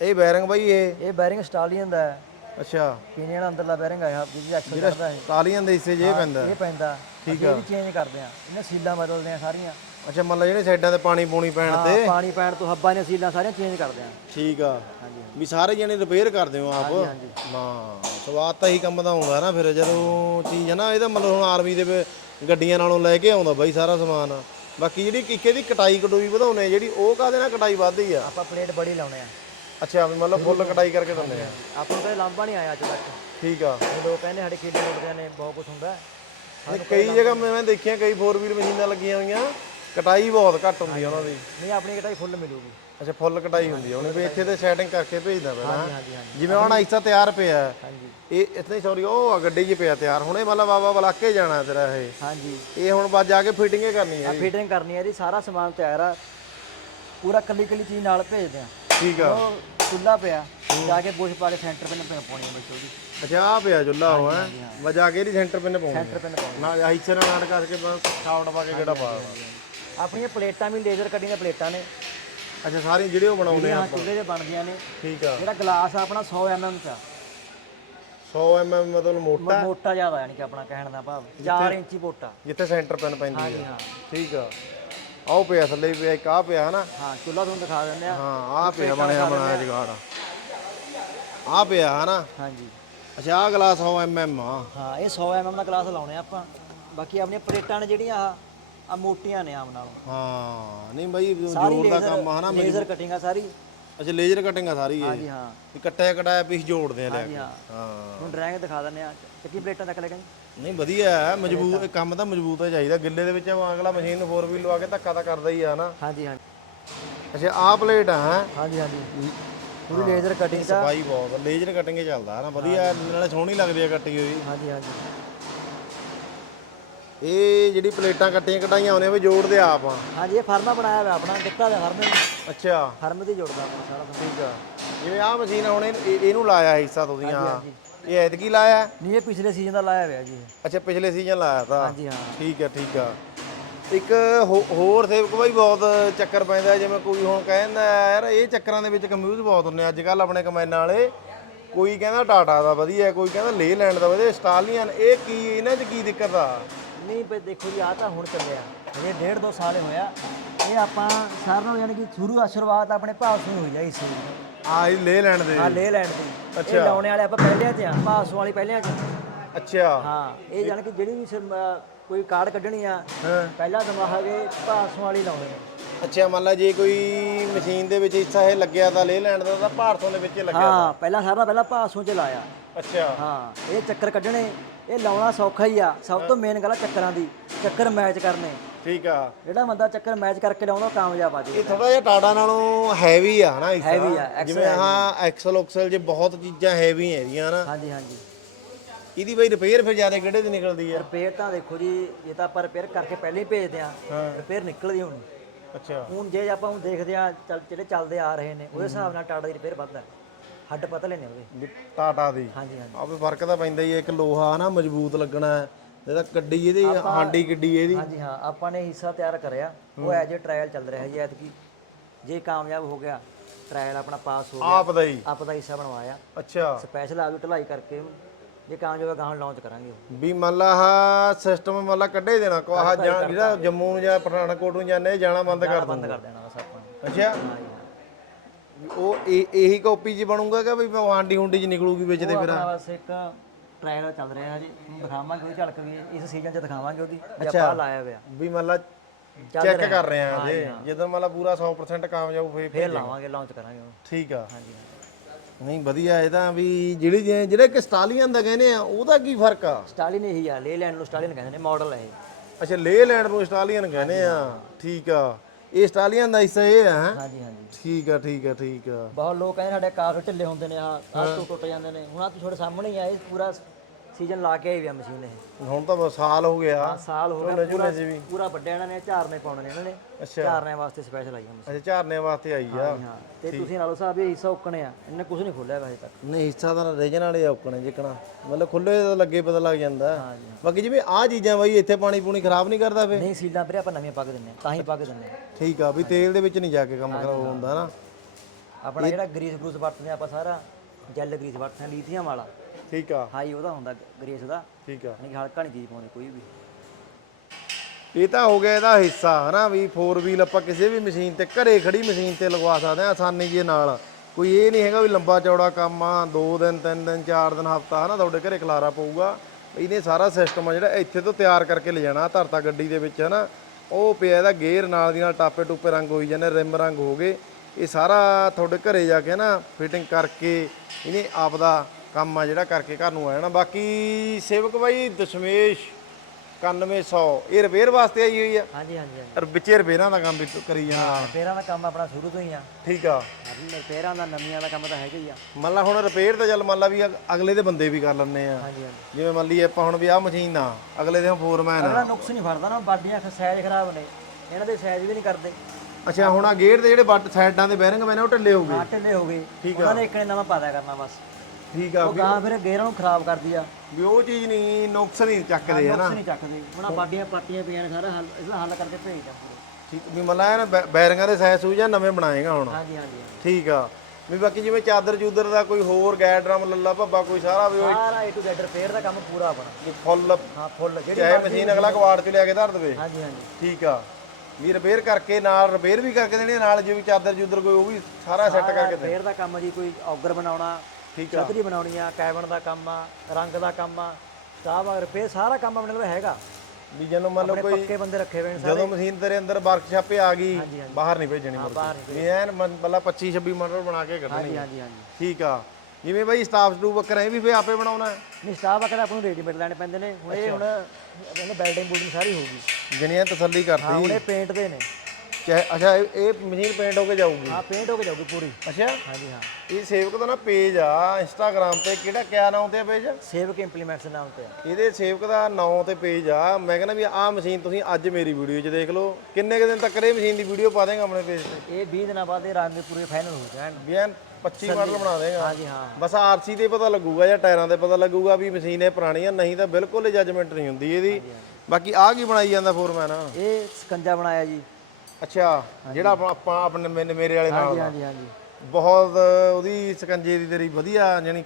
ਇਹ ਬੈਰਿੰਗ ਬਾਈ ਇਹ। ਇਹ ਬੈਰਿੰਗ ਸਟਾਲੀਅਨ ਦਾ ਹੈ। ਅੱਛਾ। ਪੀਨੇ ਵਾਲਾ ਅੰਦਰਲਾ ਬੈਰਿੰਗ ਆਇਆ ਜਿਹਦੀ ਐਕਸਲ ਕਰਦਾ ਹੈ ਟਾਲੀਅਨ ਦੇ ਹਿੱਸੇ 'ਚ ਇਹ ਪੈਂਦਾ। ਇਹ ਪੈਂਦਾ। ਠੀਕ ਹੈ ਇਹ ਵੀ ਚੇਂਜ ਕਰਦੇ ਆ ਇਹਨਾਂ ਸੀਲਾਂ ਬਦਲਦੇ ਆ ਸਾਰੀਆਂ। ਅੱਛਾ ਮਤਲਬ ਜਿਹੜੇ ਸਾਈਡਾਂ ਤੇ ਪਾਣੀ ਪੂਣੀ ਪੈਣ ਹਾਂ, ਤੇ ਪਾਣੀ ਪੈਣ ਤੋਂ ਹੱਬਾਂ ਦੀਆਂ ਸੀਲਾਂ ਸਾਰੀਆਂ ਚੇਂਜ ਕਰਦੇ ਆ ਠੀਕ ਆ। ਹਾਂਜੀ ਵੀ ਸਾਰੇ ਜਣੇ ਰਿਪੇਅਰ ਕਰਦੇ ਹੋ ਆਪ। ਹਾਂਜੀ। ਹਾਂ ਸਵਾਦ ਤਾਂ ਹੀ ਕੰਮ ਦਾ ਆਉਂਦਾ ਨਾ ਫਿਰ। ਜਦੋਂ ਚੀਜ਼ ਹੈ ਨਾ ਇਹਦਾ ਮਤਲਬ ਹੁਣ ਆਰਮੀ ਦੇ ਵਿੱਚ ਗੱਡੀਆਂ ਨਾਲੋਂ ਲੈ ਕੇ ਆਉਂਦਾ ਬਾਈ ਸਾਰਾ ਸਮਾਨ। ਬਾਕੀ ਜਿਹੜੀ ਕਿੱਕੇ ਦੀ ਕਟਾਈ ਕਟੂਈ ਵਧਾਉਣੇ ਜਿਹੜੀ ਉਹ ਕਾਹਦੇ ਨਾਲ ਕਟਾਈ ਵੱਧਦੀ ਆ? ਆਪਾਂ ਪਲੇਟ ਬੜੀ ਲਾਉਣੇ ਆ। ਅੱਛਾ ਵੀ ਮਤਲਬ ਫੁੱਲ ਕਟਾਈ ਕਰਕੇ ਦਿੰਦੇ ਆ। ਆਪਾਂ ਨੂੰ ਤਾਂ ਇਹ ਲਾਂਭਾ ਨਹੀਂ ਆਇਆ ਅੱਜ ਤੱਕ। ਠੀਕ ਆ। ਇਹ ਲੋਕ ਕਹਿੰਦੇ ਸਾਡੇ ਖੇਡਾਂ ਉੱਡਦੇ ਨੇ ਬਹੁਤ ਕੁਝ ਹੁੰਦਾ। ਨਹੀਂ, ਕਈ ਜਗ੍ਹਾ ਮੈਂ ਦੇਖਿਆ ਕਈ 4 ਵੀਲ ਮਸ਼ੀਨਾਂ ਲੱਗੀਆਂ ਹੋਈਆਂ। ਕਟਾਈ ਬਹੁਤ ਘੱਟ ਹੁੰਦੀ ਆ ਉਹਨਾਂ ਦੀ। ਨਹੀਂ ਆਪਣੀ ਕਟਾਈ ਫੁੱਲ ਮਿਲੂਗੀ। ਅੱਛਾ ਫੁੱਲ ਕਟਾਈ ਹੁੰਦੀ ਆ। ਉਹਨੇ ਵੀ ਇੱਥੇ ਤੇ ਸੈਟਿੰਗ ਕਰਕੇ ਭੇਜਦਾ ਪਹਿਲਾਂ। ਜਿਵੇਂ ਹੁਣ ਹਿੱਸਾ ਤਿਆਰ ਪਿਆ। ਹੈ। ਹਾਂਜੀ। ਇਹ ਇਤਨੇ ਸੌਰੀ ਉਹ ਗੱਡੀ 'ਚ ਪਿਆ ਤਿਆਰ। ਹੁਣੇ ਮਤਲਬ ਬਾਬਾ ਬਲਾਕੇ ਜਾਣਾ ਤੇਰਾ ਇਹ। ਹਾਂਜੀ। ਇਹ ਹੁਣ ਬਾਅਦ ਜਾ ਕੇ ਫਿਟਿੰਗ ਕਰਨੀ ਹੈ ਆ ਫਿਟਿੰਗ ਕਰਨੀ ਹੈ ਇਹਦੀ ਸਾਰਾ ਸਮਾਨ ਤਿਆਰ ਆ। ਪੂਰਾ ਕੱਲੀ ਕੱਲੀ ਚੀਜ਼ ਨਾਲ ਭੇਜਦੇ ਆ। ਠੀਕ ਆ। ਉਹ ਚੁੱਲਾ ਪਿਆ ਜਾ ਕੇ ਬੁਸ਼ ਪਾ ਕੇ ਸੈਂਟਰ ਪਿੰਨ ਪਿੰਨ ਪਾਉਣੀ ਹੈ ਬੱਚੋ ਦੀ ਅੱਛਾ ਆ ਪਿਆ ਜੁੱਲਾ ਹੈ? ਮੈਂ ਜਾ ਕੇ ਇਹਦੀ ਸੈਂਟਰ ਪਿੰਨ ਪਾਉਂਗਾ ਸੈਂਟਰ ਪਿੰਨ ਪਾਉਣੀ ਨਾ ਹਿੱਸੇ ਨਾਲ ਨਾਟ ਕਰਕੇ ਬਸ ਛਾਵਟ ਪਾ ਕੇ ਕਿਹੜਾ ਪਾ। ਆਪਣੀਆਂ ਪਲੇਟਾਂ ਵੀ ਲੇਜ਼ਰ ਕੱਟੀਆਂ ਪਲੇਟਾਂ ਨੇ। ਅੱਛਾ ਸਾਰੀਆਂ ਜਿਹੜੇ ਉਹ ਬਣਾਉਂਦੇ ਆ ਚੁੱਲ੍ਹੇ ਦੇ ਬਣਦੀਆਂ ਨੇ। ਠੀਕ ਆ। ਜਿਹੜਾ ਗਲਾਸ ਆ ਆਪਣਾ 100 mm ਚ ਆ। 100 mm ਮਤਲਬ ਮੋਟਾ? ਮੋਟਾ ਜ਼ਿਆਦਾ ਯਾਨੀ ਕਿ ਆਪਣਾ ਕਹਿਣ ਦਾ ਭਾਵ। 4 ਇੰਚੀ ਮੋਟਾ। ਜਿੱਥੇ ਸੈਂਟਰ ਪਿੰਨ ਪੈਂਦੀ ਆ। ਹਾਂ। ਠੀਕ ਆ। ਆਹ ਪਿਆ ਥੱਲੇ ਵੀ ਪਿਆ ਇੱਕ ਆ ਪਿਆ ਹਨਾ? ਹਾਂ ਚੁੱਲਾ ਤੁਹਾਨੂੰ ਦਿਖਾ ਦਿੰਦੇ ਆ। ਹਾਂ ਆ ਪਿਆ ਬਣਿਆ ਬਣਾਇਆ ਜਗਾੜ। ਆ ਪਿਆ ਹਨਾ? ਹਾਂਜੀ। ਅੱਛਾ ਆ ਗਲਾਸ 100 mm ਆ। ਹਾਂ ਇਹ 100 mm ਦਾ ਗਲਾਸ ਲਾਉਣੇ ਆ ਆਪਾਂ। ਬਾਕੀ ਆਪਣੀਆਂ ਪਲੇਟਾਂ ਨੇ ਜਿਹੜੀਆਂ ਆ ਆ ਮੋਟੀਆਂ ਨੇ ਆਮ ਨਾਲੋਂ। ਹਾਂ ਨਹੀਂ ਬਾਈ ਜੋੜ ਦਾ ਕੰਮ ਆ ਨਾ ਲੇਜ਼ਰ ਕਟਿੰਗ ਆ ਸਾਰੀ। ਅੱਛਾ ਲੇਜ਼ਰ ਕਟਿੰਗ ਆ ਸਾਰੀ ਇਹ। ਹਾਂਜੀ ਹਾਂ। ਕੱਟਿਆ ਕਟਾਇਆ ਪੀਸ ਜੋੜਦੇ ਆ ਲੈ ਕੇ। ਹਾਂ। ਹੁਣ ਡਰਾਇੰਗ ਦਿਖਾ ਦਿੰਦੇ ਆ। ਚੱਕੀ ਪਲੇਟਾਂ ਤੱਕ ਲੈ ਕੇ ਨਹੀਂ ਵਧੀਆ ਹੈ ਮਜ਼ਬੂਤ ਕੰਮ ਤਾਂ ਮਜ਼ਬੂਤ ਹੀ ਚਾਹੀਦਾ। ਗਿੱਲੇ ਦੇ ਵਿੱਚ ਅਗਲਾ ਮਸ਼ੀਨ ਨੂੰ 4 ਵੀਲ ਲਵਾ ਕੇ ਧੱਕਾ ਤਾਂ ਕਰਦਾ ਹੀ ਆ ਨਾ। ਹਾਂਜੀ ਹਾਂਜੀ। ਅੱਛਾ ਆਹ ਪਲੇਟ ਆ ਹੈਂ? ਹਾਂਜੀ ਹਾਂਜੀ। ਪੂਰੀ ਲੇਜ਼ਰ ਕਟਿੰਗ ਦਾ ਸਫ਼ਾਈ ਬਹੁਤ ਲੇਜ਼ਰ ਕਟਿੰਗ ਹੀ ਚੱਲਦਾ ਹੈ ਨਾ ਵਧੀਆ ਨਾਲੇ ਸੋਹਣੀ ਲੱਗਦੀ ਆ ਕੱਟੀ ਹੋਈ ਹਾਂਜੀ ਹਾਂਜੀ। ਇਹ ਜਿਹੜੀ ਪਲੇਟਾਂ ਕੱਟੀਆਂ ਕਟਾਈਆਂ ਆਉਂਦੀਆਂ ਵੀ ਜੋੜਦੇ ਆਪ। ਆ ਹਾਂਜੀ ਇਹ ਫਰਮਾ ਬਣਾਇਆ ਹੋਇਆ ਆਪਣਾ ਦਿੱਤਾ ਹੋਇਆ ਫਰਮੇ ਅੱਛਾ। ਫਰਮ ਦੀ ਜੋੜਦਾ ਆਪਣਾ ਸਾਰਾ ਸਮਾਨ। ਠੀਕ ਆ। ਜਿਵੇਂ ਆਹ ਮਸ਼ੀਨ ਹੁਣ ਇਹ- ਇਹ- ਇਹਨੂੰ ਲਾਇਆ ਹਿੱਸਾ ਤੁਸੀਂ ਆ ਹਾਂਜੀ। ਇਹ ਐਤਕੀ ਲਾਇਆ? ਨਹੀਂ ਇਹ ਪਿਛਲੇ ਸੀਜ਼ਨ ਦਾ ਲਾਇਆ ਹੋਇਆ ਜੀ ਇਹ। ਅੱਛਾ ਪਿਛਲੇ ਸੀਜ਼ਨ ਲਾਇਆ ਤਾਂ। ਹਾਂਜੀ ਹਾਂ। ਠੀਕ ਆ ਠੀਕ ਆ। ਇੱਕ ਹੋ- ਹੋਰ ਸੇਵਕ ਬਾਈ ਬਹੁਤ ਚੱਕਰ ਪੈਂਦਾ ਜਿਵੇਂ ਕੋਈ ਹੁਣ ਕਹਿੰਦਾ ਯਾਰ ਇਹ ਚੱਕਰਾਂ ਦੇ ਵਿੱਚ ਕੰਫਿਊਜ਼ ਬਹੁਤ ਹੁੰਦੇ ਅੱਜ ਕੱਲ ਆਪਣੇ ਕਮੈਨਾਂ ਵਾਲੇ ਕੋਈ ਕਹਿੰਦਾ ਟਾਟਾ ਦਾ ਵਧੀਆ ਕੋਈ ਕਹਿੰਦਾ ਲੇ ਲੈਂਡ ਦਾ ਵਧੀਆ ਸਟਾਲੀਅਨ ਇਹ ਕੀ ਇਹਨਾਂ 'ਚ ਕੀ ਦਿੱਕਤ ਆ? ਨਹੀਂ ਬਈ ਦੇਖੋ ਜੀ ਆ ਤਾਂ ਹੁਣ ਚੱਲਿਆ। ਇਹ ਡੇਢ ਦੋ ਸਾਲ ਹੀ ਹੋਇਆ। ਇਹ ਆਪਾਂ ਸਾਰਿਆਂ ਨੂੰ ਯਾਨੀ ਕਿ ਸ਼ੁਰੂ ਸ਼ੁਰੂਆਤ ਆਪਣੇ ਭਾਵ ਹੀ ਹੋਈ ਆ ਇਸ ਚੀਜ਼ ਦੀ ਆ ਇਹ ਲੇ ਲੈਂਡ ਦੇ। ਆ ਲੈ ਲੈਣ ਦੀ। ਇਹ ਲਾਉਣੇ ਵਾਲੇ ਆਪਾਂ ਪਹਿਲਿਆਂ 'ਚ ਆ ਭਾਸੂ ਵਾਲੀ ਪਹਿਲਿਆਂ 'ਚ। ਅੱਛਾ। ਹਾਂ ਇਹ ਯਾਨੀ ਕਿ ਜਿਹੜੀ ਵੀ ਅਹ ਕੋਈ ਕਾਰਡ ਕੱਢਣੀ ਆ ਹਾਂ। ਪਹਿਲਾਂ ਦਿਮਾਗੇ ਭਾਸੂ ਵਾਲੀ ਲਾਉਣੇ ਅੱਛਾ ਮੰਨ ਲਾ ਜੇ ਕੋਈ ਮਸ਼ੀਨ ਦੇ ਵਿੱਚ ਹਿੱਸਾ ਇਹ ਲੱਗਿਆ ਤਾਂ ਲੇ ਲੈਂਡ ਦਾ ਤਾਂ ਭਾਰਤੋਂ ਦੇ ਵਿੱਚ ਹੀ ਲੱਗਿਆ ਹਾਂ ਪਹਿਲਾਂ ਸਾਰਾ ਪਹਿਲਾਂ ਭਾਸੂ 'ਚ ਲਾਇਆ। ਅੱਛਾ। ਹਾਂ ਇਹ ਚੱਕਰ ਕੱਢਣੇ ਇਹ ਲਾਉਣਾ ਸੌਖਾ ਹੀ ਆ ਸਭ ਤੋਂ ਮੇਨ ਗੱਲ ਆ ਚੱਕਰਾਂ ਦੀ ਚੱਕਰ ਮੈਚ ਕਰਨੇ। ਠੀਕ ਆ। ਜਿਹੜਾ ਬੰਦਾ ਚੱਕਰ ਮੈਚ ਕਰਕੇ ਲਾਉਂਦਾ ਉਹ ਕਾਮਯਾਬ ਆ ਜੀ। ਇਹ ਥੋੜਾ ਜਿਹਾ ਟਾਟਾ ਨਾਲੋਂ ਹੈਵੀ ਆ ਹਨਾ Heavy ਆ, Excel ਜਿਵੇਂ ਹਾਂ ਐਕਸਲ ਉਕਸਲ ਜੇ ਬਹੁਤ ਚੀਜ਼ਾਂ ਹੈਵੀ ਹੈਗੀਆਂ ਨਾ ਹਾਂਜੀ ਹਾਂਜੀ। ਇਹਦੀ ਬਈ ਰਿਪੇਅਰ ਫਿਰ ਜ਼ਿਆਦਾ ਕਿਹੜੇ ਦੀ ਨਿਕਲਦੀ ਆ? ਰਿਪੇਅਰ ਤਾਂ ਦੇਖੋ ਜੀ ਜੇ ਤਾਂ ਆਪਾਂ ਰਿਪੇਅਰ ਕਰਕੇ ਪਹਿਲਾਂ ਹੀ ਭੇਜਦੇ ਆ ਹਾਂ। ਰਿਪੇਅਰ ਨਿਕਲਦੀ ਹੋਣੀ। ਅੱਛਾ। ਹੁਣ ਜੇ ਆਪਾਂ ਹੁਣ ਦੇਖਦੇ ਆ ਚੱਲ ਜਿਹੜੇ ਚੱਲਦੇ ਆ ਰਹੇ ਨੇ ਉਹਦੇ ਹਿਸਾਬ ਨਾਲ ਟਾਟਾ ਦੀ ਰਿਪੇਅਰ ਵੱਧ ਹੈ ਹੱਡ ਪਤਲੇ ਨੇ ਉਹਦੇ। ਵੀ ਟਾਟਾ ਦੀ। ਹਾਂਜੀ ਹਾਂਜੀ। ਆਪੇ ਫ਼ਰਕ ਤਾਂ ਪੈਂਦਾ ਹੀ ਇੱਕ ਲੋਹਾ ਨਾ ਮਜ਼ਬੂਤ ਲੱਗਣਾ। ਹੈ ਇਹਦਾ ਕੱਡੀ ਇਹਦੀ ਹਾਂਡੀ ਕਿੱਡੀ ਇਹਦੀ। ਹਾਂਜੀ ਹਾਂ ਆਪਾਂ ਨੇ ਹਿੱਸਾ ਤਿਆਰ ਕਰਿਆ। ਉਹ ਐਜ ਟ੍ਰਾਇਲ ਚੱਲ ਰਿਹਾ ਜੀ ਐਤਕੀ। ਜੇ ਕਾਮਯਾਬ ਹੋ ਗਿਆ ਟ੍ਰਾਇਲ ਆਪਣਾ ਪਾਸ ਹੋ ਗਿਆ। ਆਪ ਦਾ ਹੀ। ਆਪ ਦਾ ਹਿੱਸਾ ਬਣਵਾਇਆ। ਅੱਛਾ। ਸਪੈਸ਼ਲ ਆਲੂ ਢਲਾਈ ਕਰਕੇ। ਜੇ ਕਾਮਯਾਬ ਗਾਹਾਂ ਲਾਂਚ ਕਰਾਂਗੇ। ਵੀ ਮੰਨ ਲਾ ਆਹ ਸਿਸਟਮ ਮੰਨ ਲਾ ਕੱਢੇ ਦੇਣਾ ਕੋ ਆਹ ਜਾਂ ਜਿਹੜਾ ਜੰਮੂ ਨੂੰ ਜਾਂ ਪਠਾਨਕੋਟ ਨੂੰ ਜਾਂਦੇ ਜਾਣਾ ਬੰਦ ਕਰ ਬੰਦ ਕਰ ਦੇਣਾ ਬਸ ਆਪਾਂ ਅੱਛਾ। ਹਾਂ ਉਹ ਇਹ ਇਹੀ ਕਾਪੀ 'ਚ ਬਣੂਗਾ ਕਿ ਵੀ ਹਾਂਡੀ ਹੁੰਡੀ 'ਚ ਨਿਕਲੂਗੀ ਵਿੱਚ ਤੇ ਫਿਰ? ਬਸ ਇੱਕ ਟ੍ਰਾਇਲ ਚੱਲ ਰਿਹਾ ਜੀ। ਹੁਣ ਦਿਖਾਵਾਂਗੇ ਉਹਦੀ ਝਲਕ ਵੀ ਇਸ ਸੀਜ਼ਨ 'ਚ ਦਿਖਾਵਾਂਗੇ ਉਹਦੀ ਆਪਾਂ ਲਾਇਆ ਹੋਇਆ। ਵੀ ਮੰਨ ਲਾ ਚੱਲ ਚੈੱਕ ਰਿਹਾ। ਕਰ ਰਹੇ ਆ ਜੇ ਜਦੋਂ ਮੰਨ ਲਾ ਪੂਰਾ 100% ਕਾਮਯਾਬ ਹੋਏ ਫੇਰ ਲਾਵਾਂਗੇ ਲਾਂਚ ਕਰਾਂਗੇ ਠੀਕ ਆ। ਹਾਂਜੀ ਨਹੀਂ ਵਧੀਆ ਇਹ ਤਾਂ ਵੀ ਜਿਹੜੀ ਜੇ- ਜਿਹੜੇ ਕਿ ਸਟਾਲੀਅਨ ਦਾ ਕਹਿੰਦੇ ਆ ਉਹਦਾ ਕੀ ਫ਼ਰਕ ਆ? ਸਟਾਲਿਨ ਇਹੀ ਆ ਲੈ ਲੈਂਡ ਨੂੰ ਸਟਾਲਿਨ ਕਹਿੰਦੇ ਨੇ ਮਾਡਲ ਹੈ ਇਹ। ਅੱਛਾ ਲੇ ਲੈਂਡ ਨੂੰ ਸਟਾਲੀਅਨ ਕਹਿੰਦੇ ਆ। ਠੀਕ ਆ। ਇਹ ਸਟਾਲੀਅਨ ਦਾ ਹਿੱਸਾ ਇਹ ਆ ਹੈਂ? ਹਾਂਜੀ ਹਾਂਜੀ ਠੀਕ ਆ ਠੀਕ ਆ ਠੀਕ ਆ। ਬਹੁਤ ਲੋਕ ਕਹਿੰਦੇ ਸਾਡੇ ਕਾਫੀ ਢਿੱਲੇ ਹੁੰਦੇ ਨੇ ਆਹ ਆਹ ਤੋਂ ਟੁੱਟ ਜਾਂਦੇ ਨੇ। ਹੁਣ ਆ ਤੁਹਾਡੇ ਸਾਹਮਣੇ ਹੀ ਆ ਇਹ ਪੂਰਾ ਸੀਜ਼ਨ ਲਾ ਕੇ ਆਈ ਵੀ ਆ ਮਸ਼ੀਨ ਇਹ। ਹੁਣ ਤਾਂ ਬਸ ਸਾਲ ਹੋ ਗਿਆ। ਹਾਂ ਸਾਲ ਹੋ ਗਿਆ। ਪੂਰਾ 'ਚ ਵੀ। ਪੂਰਾ ਵੱਡਿਆ ਇਹਨਾਂ ਨੇ ਝਾਰਨੇ ਪਾਉਣੇ ਨੇ ਇਹਨਾਂ ਨੇ। ਅੱਛਾ। ਝਾਰਨੇ ਵਾਸਤੇ ਸਪੈਸ਼ਲ ਆਈ ਆ ਮਸ਼ੀਨ। ਅੱਛਾ ਝਾਰਨੇ ਵਾਸਤੇ ਆਈ ਆ। ਹਾਂ। ਤੇ ਤੁਸੀਂ ਨਾਲੋ ਸਾਹਿਬ ਇਹ ਹਿੱਸਾ ਉੱਕਣੇ ਆ। ਇਹਨੇ ਕੁਝ ਨਹੀਂ ਖੋਲਿਆ ਹਜੇ ਤੱਕ। ਨਹੀਂ ਹਿੱਸਾ ਤਾਂ ਰੀਜਨ ਵਾਲੇ ਔਕਣੇ ਜਿਕਣਾ। ਮਤਲਬ ਖੁੱਲੇ ਤਾਂ ਲੱਗੇ ਪਤਾ ਲੱਗ ਜਾਂਦਾ। ਹਾਂ ਜੀ ਬਾਕੀ ਜਿਵੇਂ ਆਹ ਚੀਜ਼ਾਂ ਬਾਈ ਇੱਥੇ ਪਾਣੀ ਪੂਣੀ ਖਰਾਬ ਨਹੀਂ ਕਰਦਾ ਫੇ ਨਹੀਂ ਸੀਲਾਂ ਵੀਰੇ ਆਪਾਂ ਨਵੀਆਂ ਪੱਕ ਦਿੰਨੇ ਆ, ਤਾਂ ਹੀ ਪੱਕ ਦਿੰਨੇ ਆ। ਠੀਕ ਆ ਵੀ ਤੇਲ ਦੇ ਵਿੱਚ ਨਹੀਂ ਜਾ ਕੇ ਕੰਮ ਖਰਾਬ ਹੁੰਦਾ ਨਾ। ਆਪਣਾ ਜਿਹੜਾ ਗਰੀਸ ਗਰੂਸ ਵਰਤਦੇ ਆ ਆਪਾਂ ਸਾਰਾ ਜੈਲ ਗਰੀਸ ਵਰਤਦੇ ਆ ਲੀਥੀਅਮ ਵਾਲਾ। ਠੀਕ ਆ। ਹਾਈ ਉਹਦਾ ਹੁੰਦਾ ਗਰੀਸ ਦਾ। ਠੀਕ ਆ। ਯਾਨੀ ਕਿ ਹਲਕਾ ਨਹੀਂ ਚੀਜ਼ ਪਾਉਂਦੇ ਕੋਈ ਵੀ। ਇਹ ਤਾਂ ਹੋ ਗਿਆ ਇਹਦਾ ਹਿੱਸਾ ਹਨਾ ਵੀ 4 ਵੀਲ ਆਪਾਂ ਕਿਸੇ ਵੀ ਮਸ਼ੀਨ ਤੇ ਘਰੇ ਖੜੀ ਮਸ਼ੀਨ ਤੇ ਲਗਵਾ ਸਕਦੇ ਆ ਆਸਾਨੀ ਜੀ ਨਾਲ। ਕੋਈ ਇਹ ਨਹੀਂ ਹੈਗਾ ਵੀ ਲੰਬਾ ਚੌੜਾ ਕੰਮ ਆ 2 ਦਿਨ 3 ਦਿਨ 4 ਦਿਨ ਹਫਤਾ ਹਨਾ ਤੁਹਾਡੇ ਘਰੇ ਖਲਾਰਾ ਪਊਗਾ। ਇਹਨੇ ਸਾਰਾ ਸਿਸਟਮ ਆ ਜਿਹੜਾ ਇੱਥੇ ਤੋਂ ਤਿਆਰ ਕਰਕੇ ਲੈ ਜਾਣਾ ਧਰਤਾ ਗੱਡੀ ਦੇ ਵਿੱਚ ਹਨਾ। ਉਹ ਪਿਆ ਇਹਦਾ ਗੇਅਰ ਨਾਲ ਦੀ ਨਾਲ ਟਾਪੇ ਟੂਪੇ ਰੰਗ ਹੋਈ ਜਾਂਦੇ ਰਿਮ ਰੰਗ ਹੋ ਗਏ। ਇਹ ਸਾਰਾ ਤੁਹਾਡੇ ਘਰੇ ਜਾ ਕੇ ਨਾ ਫਿਟਿੰਗ ਕਰਕੇ ਇਹਨੇ ਆਪ ਦਾ ਕੰਮ ਆ ਜਿਹੜਾ ਕਰਕੇ ਘਰ ਨੂੰ ਆ ਜਾਣਾ ਬਾਕੀ ਸੇਵਕ ਬਾਈ ਦਸ਼ਮੇਸ਼ 9100 ਇਹ ਰਿਪੇਅਰ ਵਾਸਤੇ ਆਈ ਹੋਈ ਆ। ਹਾਂਜੀ ਹਾਂਜੀ ਹਾਂਜੀ। ਔਰ ਵਿੱਚੇ ਰਿਪੇਅਰਾਂ ਦਾ ਕੰਮ ਵੀ ਕਰੀ ਜਾਣਾ। ਰਿਪੇਅਰਾਂ ਦਾ ਕੰਮ ਆਪਣਾ ਸ਼ੁਰੂ ਤੋਂ ਹੀ ਆ। ਠੀਕ ਆ। ਰਿਪੇਅਰਾਂ ਦਾ ਨਵੀਆਂ ਦਾ ਕੰਮ ਤਾਂ ਹੈਗਾ ਹੀ ਆ। ਮੰਨ ਲਾ ਹੁਣ ਰਿਪੇਅਰ ਤਾਂ ਚੱਲ ਮੰਨ ਲਾ ਵੀ ਅਗ- ਅਗਲੇ ਦੇ ਬੰਦੇ ਵੀ ਕਰ ਲੈਂਦੇ ਆ। ਹਾਂਜੀ ਹਾਂਜੀ। ਜਿਵੇਂ ਮੰਨ ਲਈ ਆਪਾਂ ਹੁਣ ਵੀ ਆਹ ਮਸ਼ੀਨ ਆ ਅਗਲੇ ਦੇ ਫੋਰਮੈਨ ਆ। ਅਗਲਾ ਨੁਕਸ ਨਹੀਂ ਫੜਦਾ ਨਾ ਬਾਡੀਆਂ ਸਾਈਜ਼ ਖਰਾਬ ਨੇ। ਇਹਨਾਂ ਦੇ ਸਾਈਜ਼ ਵੀ ਨਹੀਂ ਕਰਦੇ। ਅੱਛਾ ਹੁਣ ਆ ਗੇਅਰ ਦੇ ਜਿਹੜੇ ਬੱਟ ਸਾਈਡਾਂ ਦੇ ਬੈਰਿੰਗ ਮੈਨੇ ਉਹ ਢਿੱਲੇ ਹੋ ਗਏ। ਆਹ ਢਿੱਲੇ ਹੋ ਗਏ। ਉਹਨਾਂ ਨੇ ਇੱਕ ਨੇ ਨਵਾਂ ਪਾਦਾ ਕਰਨਾ ਬਸ। ਠੀਕ ਆ ਉਹ ਗਾਂ ਫਿਰ ਗੇਅਰਾਂ ਨੂੰ ਖਰਾਬ ਕਰਦੀ ਆ। ਵੀ ਉਹ ਚੀਜ਼ ਨਹੀਂ ਨੁਕਸ ਨਹੀਂ ਚੱਕਦੇ ਹਨਾ ਨੁਕਸ ਨਹੀਂ ਚੱਕਦੇ। ਹੁਣ ਆਹ ਬਾਡੀਆਂ ਪਾਟੀਆਂ ਪਈਆਂ ਨੇ ਸਾਰਾ ਹੱਲ ਇਹਦਾ ਹੱਲ ਕਰਕੇ ਭੇਜਦਾ ਪੂਰੇ ਠੀਕ ਵੀ ਮੰਨ ਲਾ ਇਹ ਬੈ- ਬੈਰਿੰਗਾਂ ਦੇ ਸਾਈਜ਼ ਸੂਝ ਜਾਂ ਨਵੇਂ ਬਣਾਏਗਾ ਹੁਣ। ਹਾਂਜੀ ਹਾਂਜੀ ਹਾਂਜੀ। ਠੀਕ ਆ। ਵੀ ਬਾਕੀ ਜਿਵੇਂ ਚਾਦਰ ਚੂਦਰ ਦਾ ਕੋਈ ਹੋਰ ਗੈਰ ਡਰਮ ਲੱਲਾ ਭੱਬਾ ਕੋਈ ਸਾਰਾ ਵੀ ਉਹ ਸਾਰਾ A to Z ਰਿਪੇਅਰ ਦਾ ਕੰਮ ਪੂਰਾ ਆਪਣਾ। ਫੁੱਲ ਹਾਂ ਫੁੱਲ ਜਿਹੜੀ ਚਾਹੇ ਮਸ਼ੀਨ ਅਗਲਾ ਕਵਾੜ ਚ ਲਿਆ ਕੇ ਧਰ ਦੇਵੇ। ਹਾਂਜੀ ਹਾਂਜੀ। ਠੀਕ ਆ। ਵੀ ਰਿਪੇਅਰ ਕਰਕੇ ਨਾਲ ਰਿਪੇਅਰ ਵੀ ਕਰਕੇ ਦੇਣੀ ਆ, ਨਾਲ ਜਿਵੇਂ ਚਾਦਰ ਚੂਦਰ ਕੋਈ ਉਹ ਵੀ ਸਾਰਾ ਸੈੱਟ ਕਰਕੇ ਦੇ ਰਿਪੇਅਰ ਦਾ ਕੰਮ ਜੀ ਕੋਈ ਔਗਰ ਬਣਾਉਣਾ ਠੀਕ ਛਤਰੀ ਬਣਾਉਣੀ ਆ ਕੈਬਨ ਦਾ ਕੰਮ ਆ ਰੰਗ ਦਾ ਕੰਮ ਆ ਸਟਾਫ ਰਿਪੇਅਰ ਸਾਰਾ ਕੰਮ ਆਪਣੇ ਕੋਲ ਹੈਗਾ। ਵੀ ਜਦੋਂ ਮੰਨ ਲਓ ਕੋਈ ਪੱਕੇ ਬੰਦੇ ਰੱਖੇ ਹੋਏ ਨੇ ਸਾਰੇ। ਜਦੋਂ ਮਸ਼ੀਨ ਤੇਰੇ ਅੰਦਰ ਵਰਕਸ਼ਾਪੇ ਆ ਗਈ। ਬਾਹਰ ਨਹੀਂ ਭੇਜਣੀ ਕੇ। ਵੀ ਐਨ ਮਤਲਬ 25 26 ਮਾਡਲ ਬਣਾ ਕੇ ਕੱਢਣੀ ਹਾਂਜੀ ਹਾਂਜੀ ਹਾਂਜੀ। ਠੀਕ ਆ। ਜਿਵੇਂ ਬਾਈ ਸਟਾਫ ਸਟੂਫ ਬੱਕਰ ਇਹ ਵੀ ਫੇ ਆਪੇ ਬਣਾਉਣਾ ਹੈ? ਨਹੀਂ ਸਟਾਫ ਅਕਰ ਆਪਾਂ ਨੂੰ ਰੈਡੀਮੇਡ ਲੈਣੇ ਪੈਂਦੇ ਨੇ। ਹੁਣ ਇਹ ਹੁਣ ਬੈਲਡਿੰਗ ਬੂਲਡਿੰਗ ਸਾਰੀ ਹੋ ਗਈ। ਜਿੰਨੀਆਂ ਤਸੱਲੀ ਹਾਂ ਹੁਣ ਇਹ ਪੇਂਟ ਦੇ ਨੇ। ਚਾਹੇ ਅੱਛਾ ਇਹ ਇਹ ਮਸ਼ੀਨ ਪੇਂਟ ਹੋ ਕੇ ਜਾਊਗੀ? ਹਾਂ ਪੇਂਟ ਹੋ ਕੇ ਜਾਊਗੀ ਪੂਰੀ। ਅੱਛਾ? ਹਾਂਜੀ ਹਾਂ। ਇਹ ਸੇਵਕ ਦਾ ਨਾ ਪੇਜ ਆ ਇੰਸਟਾਗ੍ਰam ਤੇ ਕਿਹੜਾ ਕਿਆ ਨਾਮ ਤੇ ਪੇਜ ਸੇਵਕ ਇੰਪਲੀਮੈਂਟਸ ਨਾਮ ਤੇ ਆ। ਇਹਦੇ ਸੇਵਕ ਦਾ ਨਾਂ ਤੇ ਪੇਜ ਆ। ਮੈਂ ਕਹਿੰਦਾ ਵੀ ਆਹ ਮਸ਼ੀਨ ਤੁਸੀਂ ਅੱਜ ਮੇਰੀ ਵੀਡੀਓ 'ਚ ਦੇਖ ਲਓ। ਕਿੰਨੇ ਕੁ ਦਿਨ ਤੱਕ ਇਹ ਮਸ਼ੀਨ ਦੀ ਵੀਡੀਓ ਪਾ ਦੇਗਾ ਆਪਣੇ ਪੇਜ ਤੇ? ਇਹ 20 ਦਿਨਾਂ ਬਾਅਦ ਇਹ ਰੰਗ ਪੂਰੇ ਫਾਈਨਲ ਹੋ ਜਾਣ ਵੀ ਐਨ 25 ਮਾਡਲ ਬਣਾ ਦੇਗਾ। ਹਾਂਜੀ ਹਾਂ। ਬਸ ਆਰਸੀ ਤੇ ਪਤਾ ਲੱਗੂਗਾ ਜਾਂ ਟਾਇਰਾਂ ਤੇ ਪਤਾ ਲੱਗੂਗਾ ਵੀ ਮਸ਼ੀਨ ਇਹ ਪੁਰਾਣੀ ਆ ਨਹੀਂ ਤਾਂ ਬਿਲਕੁਲ ਹੀ ਜੱਜਮੈਂਟ ਨਹੀਂ ਹੁੰਦੀ ਇਹਦੀ। ਬਾਕੀ ਆਹ ਕੀ ਬਣਾਈ ਜਾਂਦਾ ਫੋਰਮੈਨ ਇਹ ਸਕੰਜਾ ਬਣਾਇਆ ਜੀ। ਅੱਛਾ ਜਿਹੜਾ ਆਪਾਂ ਆਪਾਂ ਆਪਣੇ ਮੇਰੇ- ਮੇਰੇ ਵਾਲੇ ਨਾਲ ਹਾਂਜੀ ਦਾ। ਹਾਂਜੀ ਹਾਂਜੀ। ਬਹੁਤ ਉਹਦੀ ਸਕੰਜੇ ਦੀ ਤੇਰੀ ਵਧੀਆ ਜਾਨੀ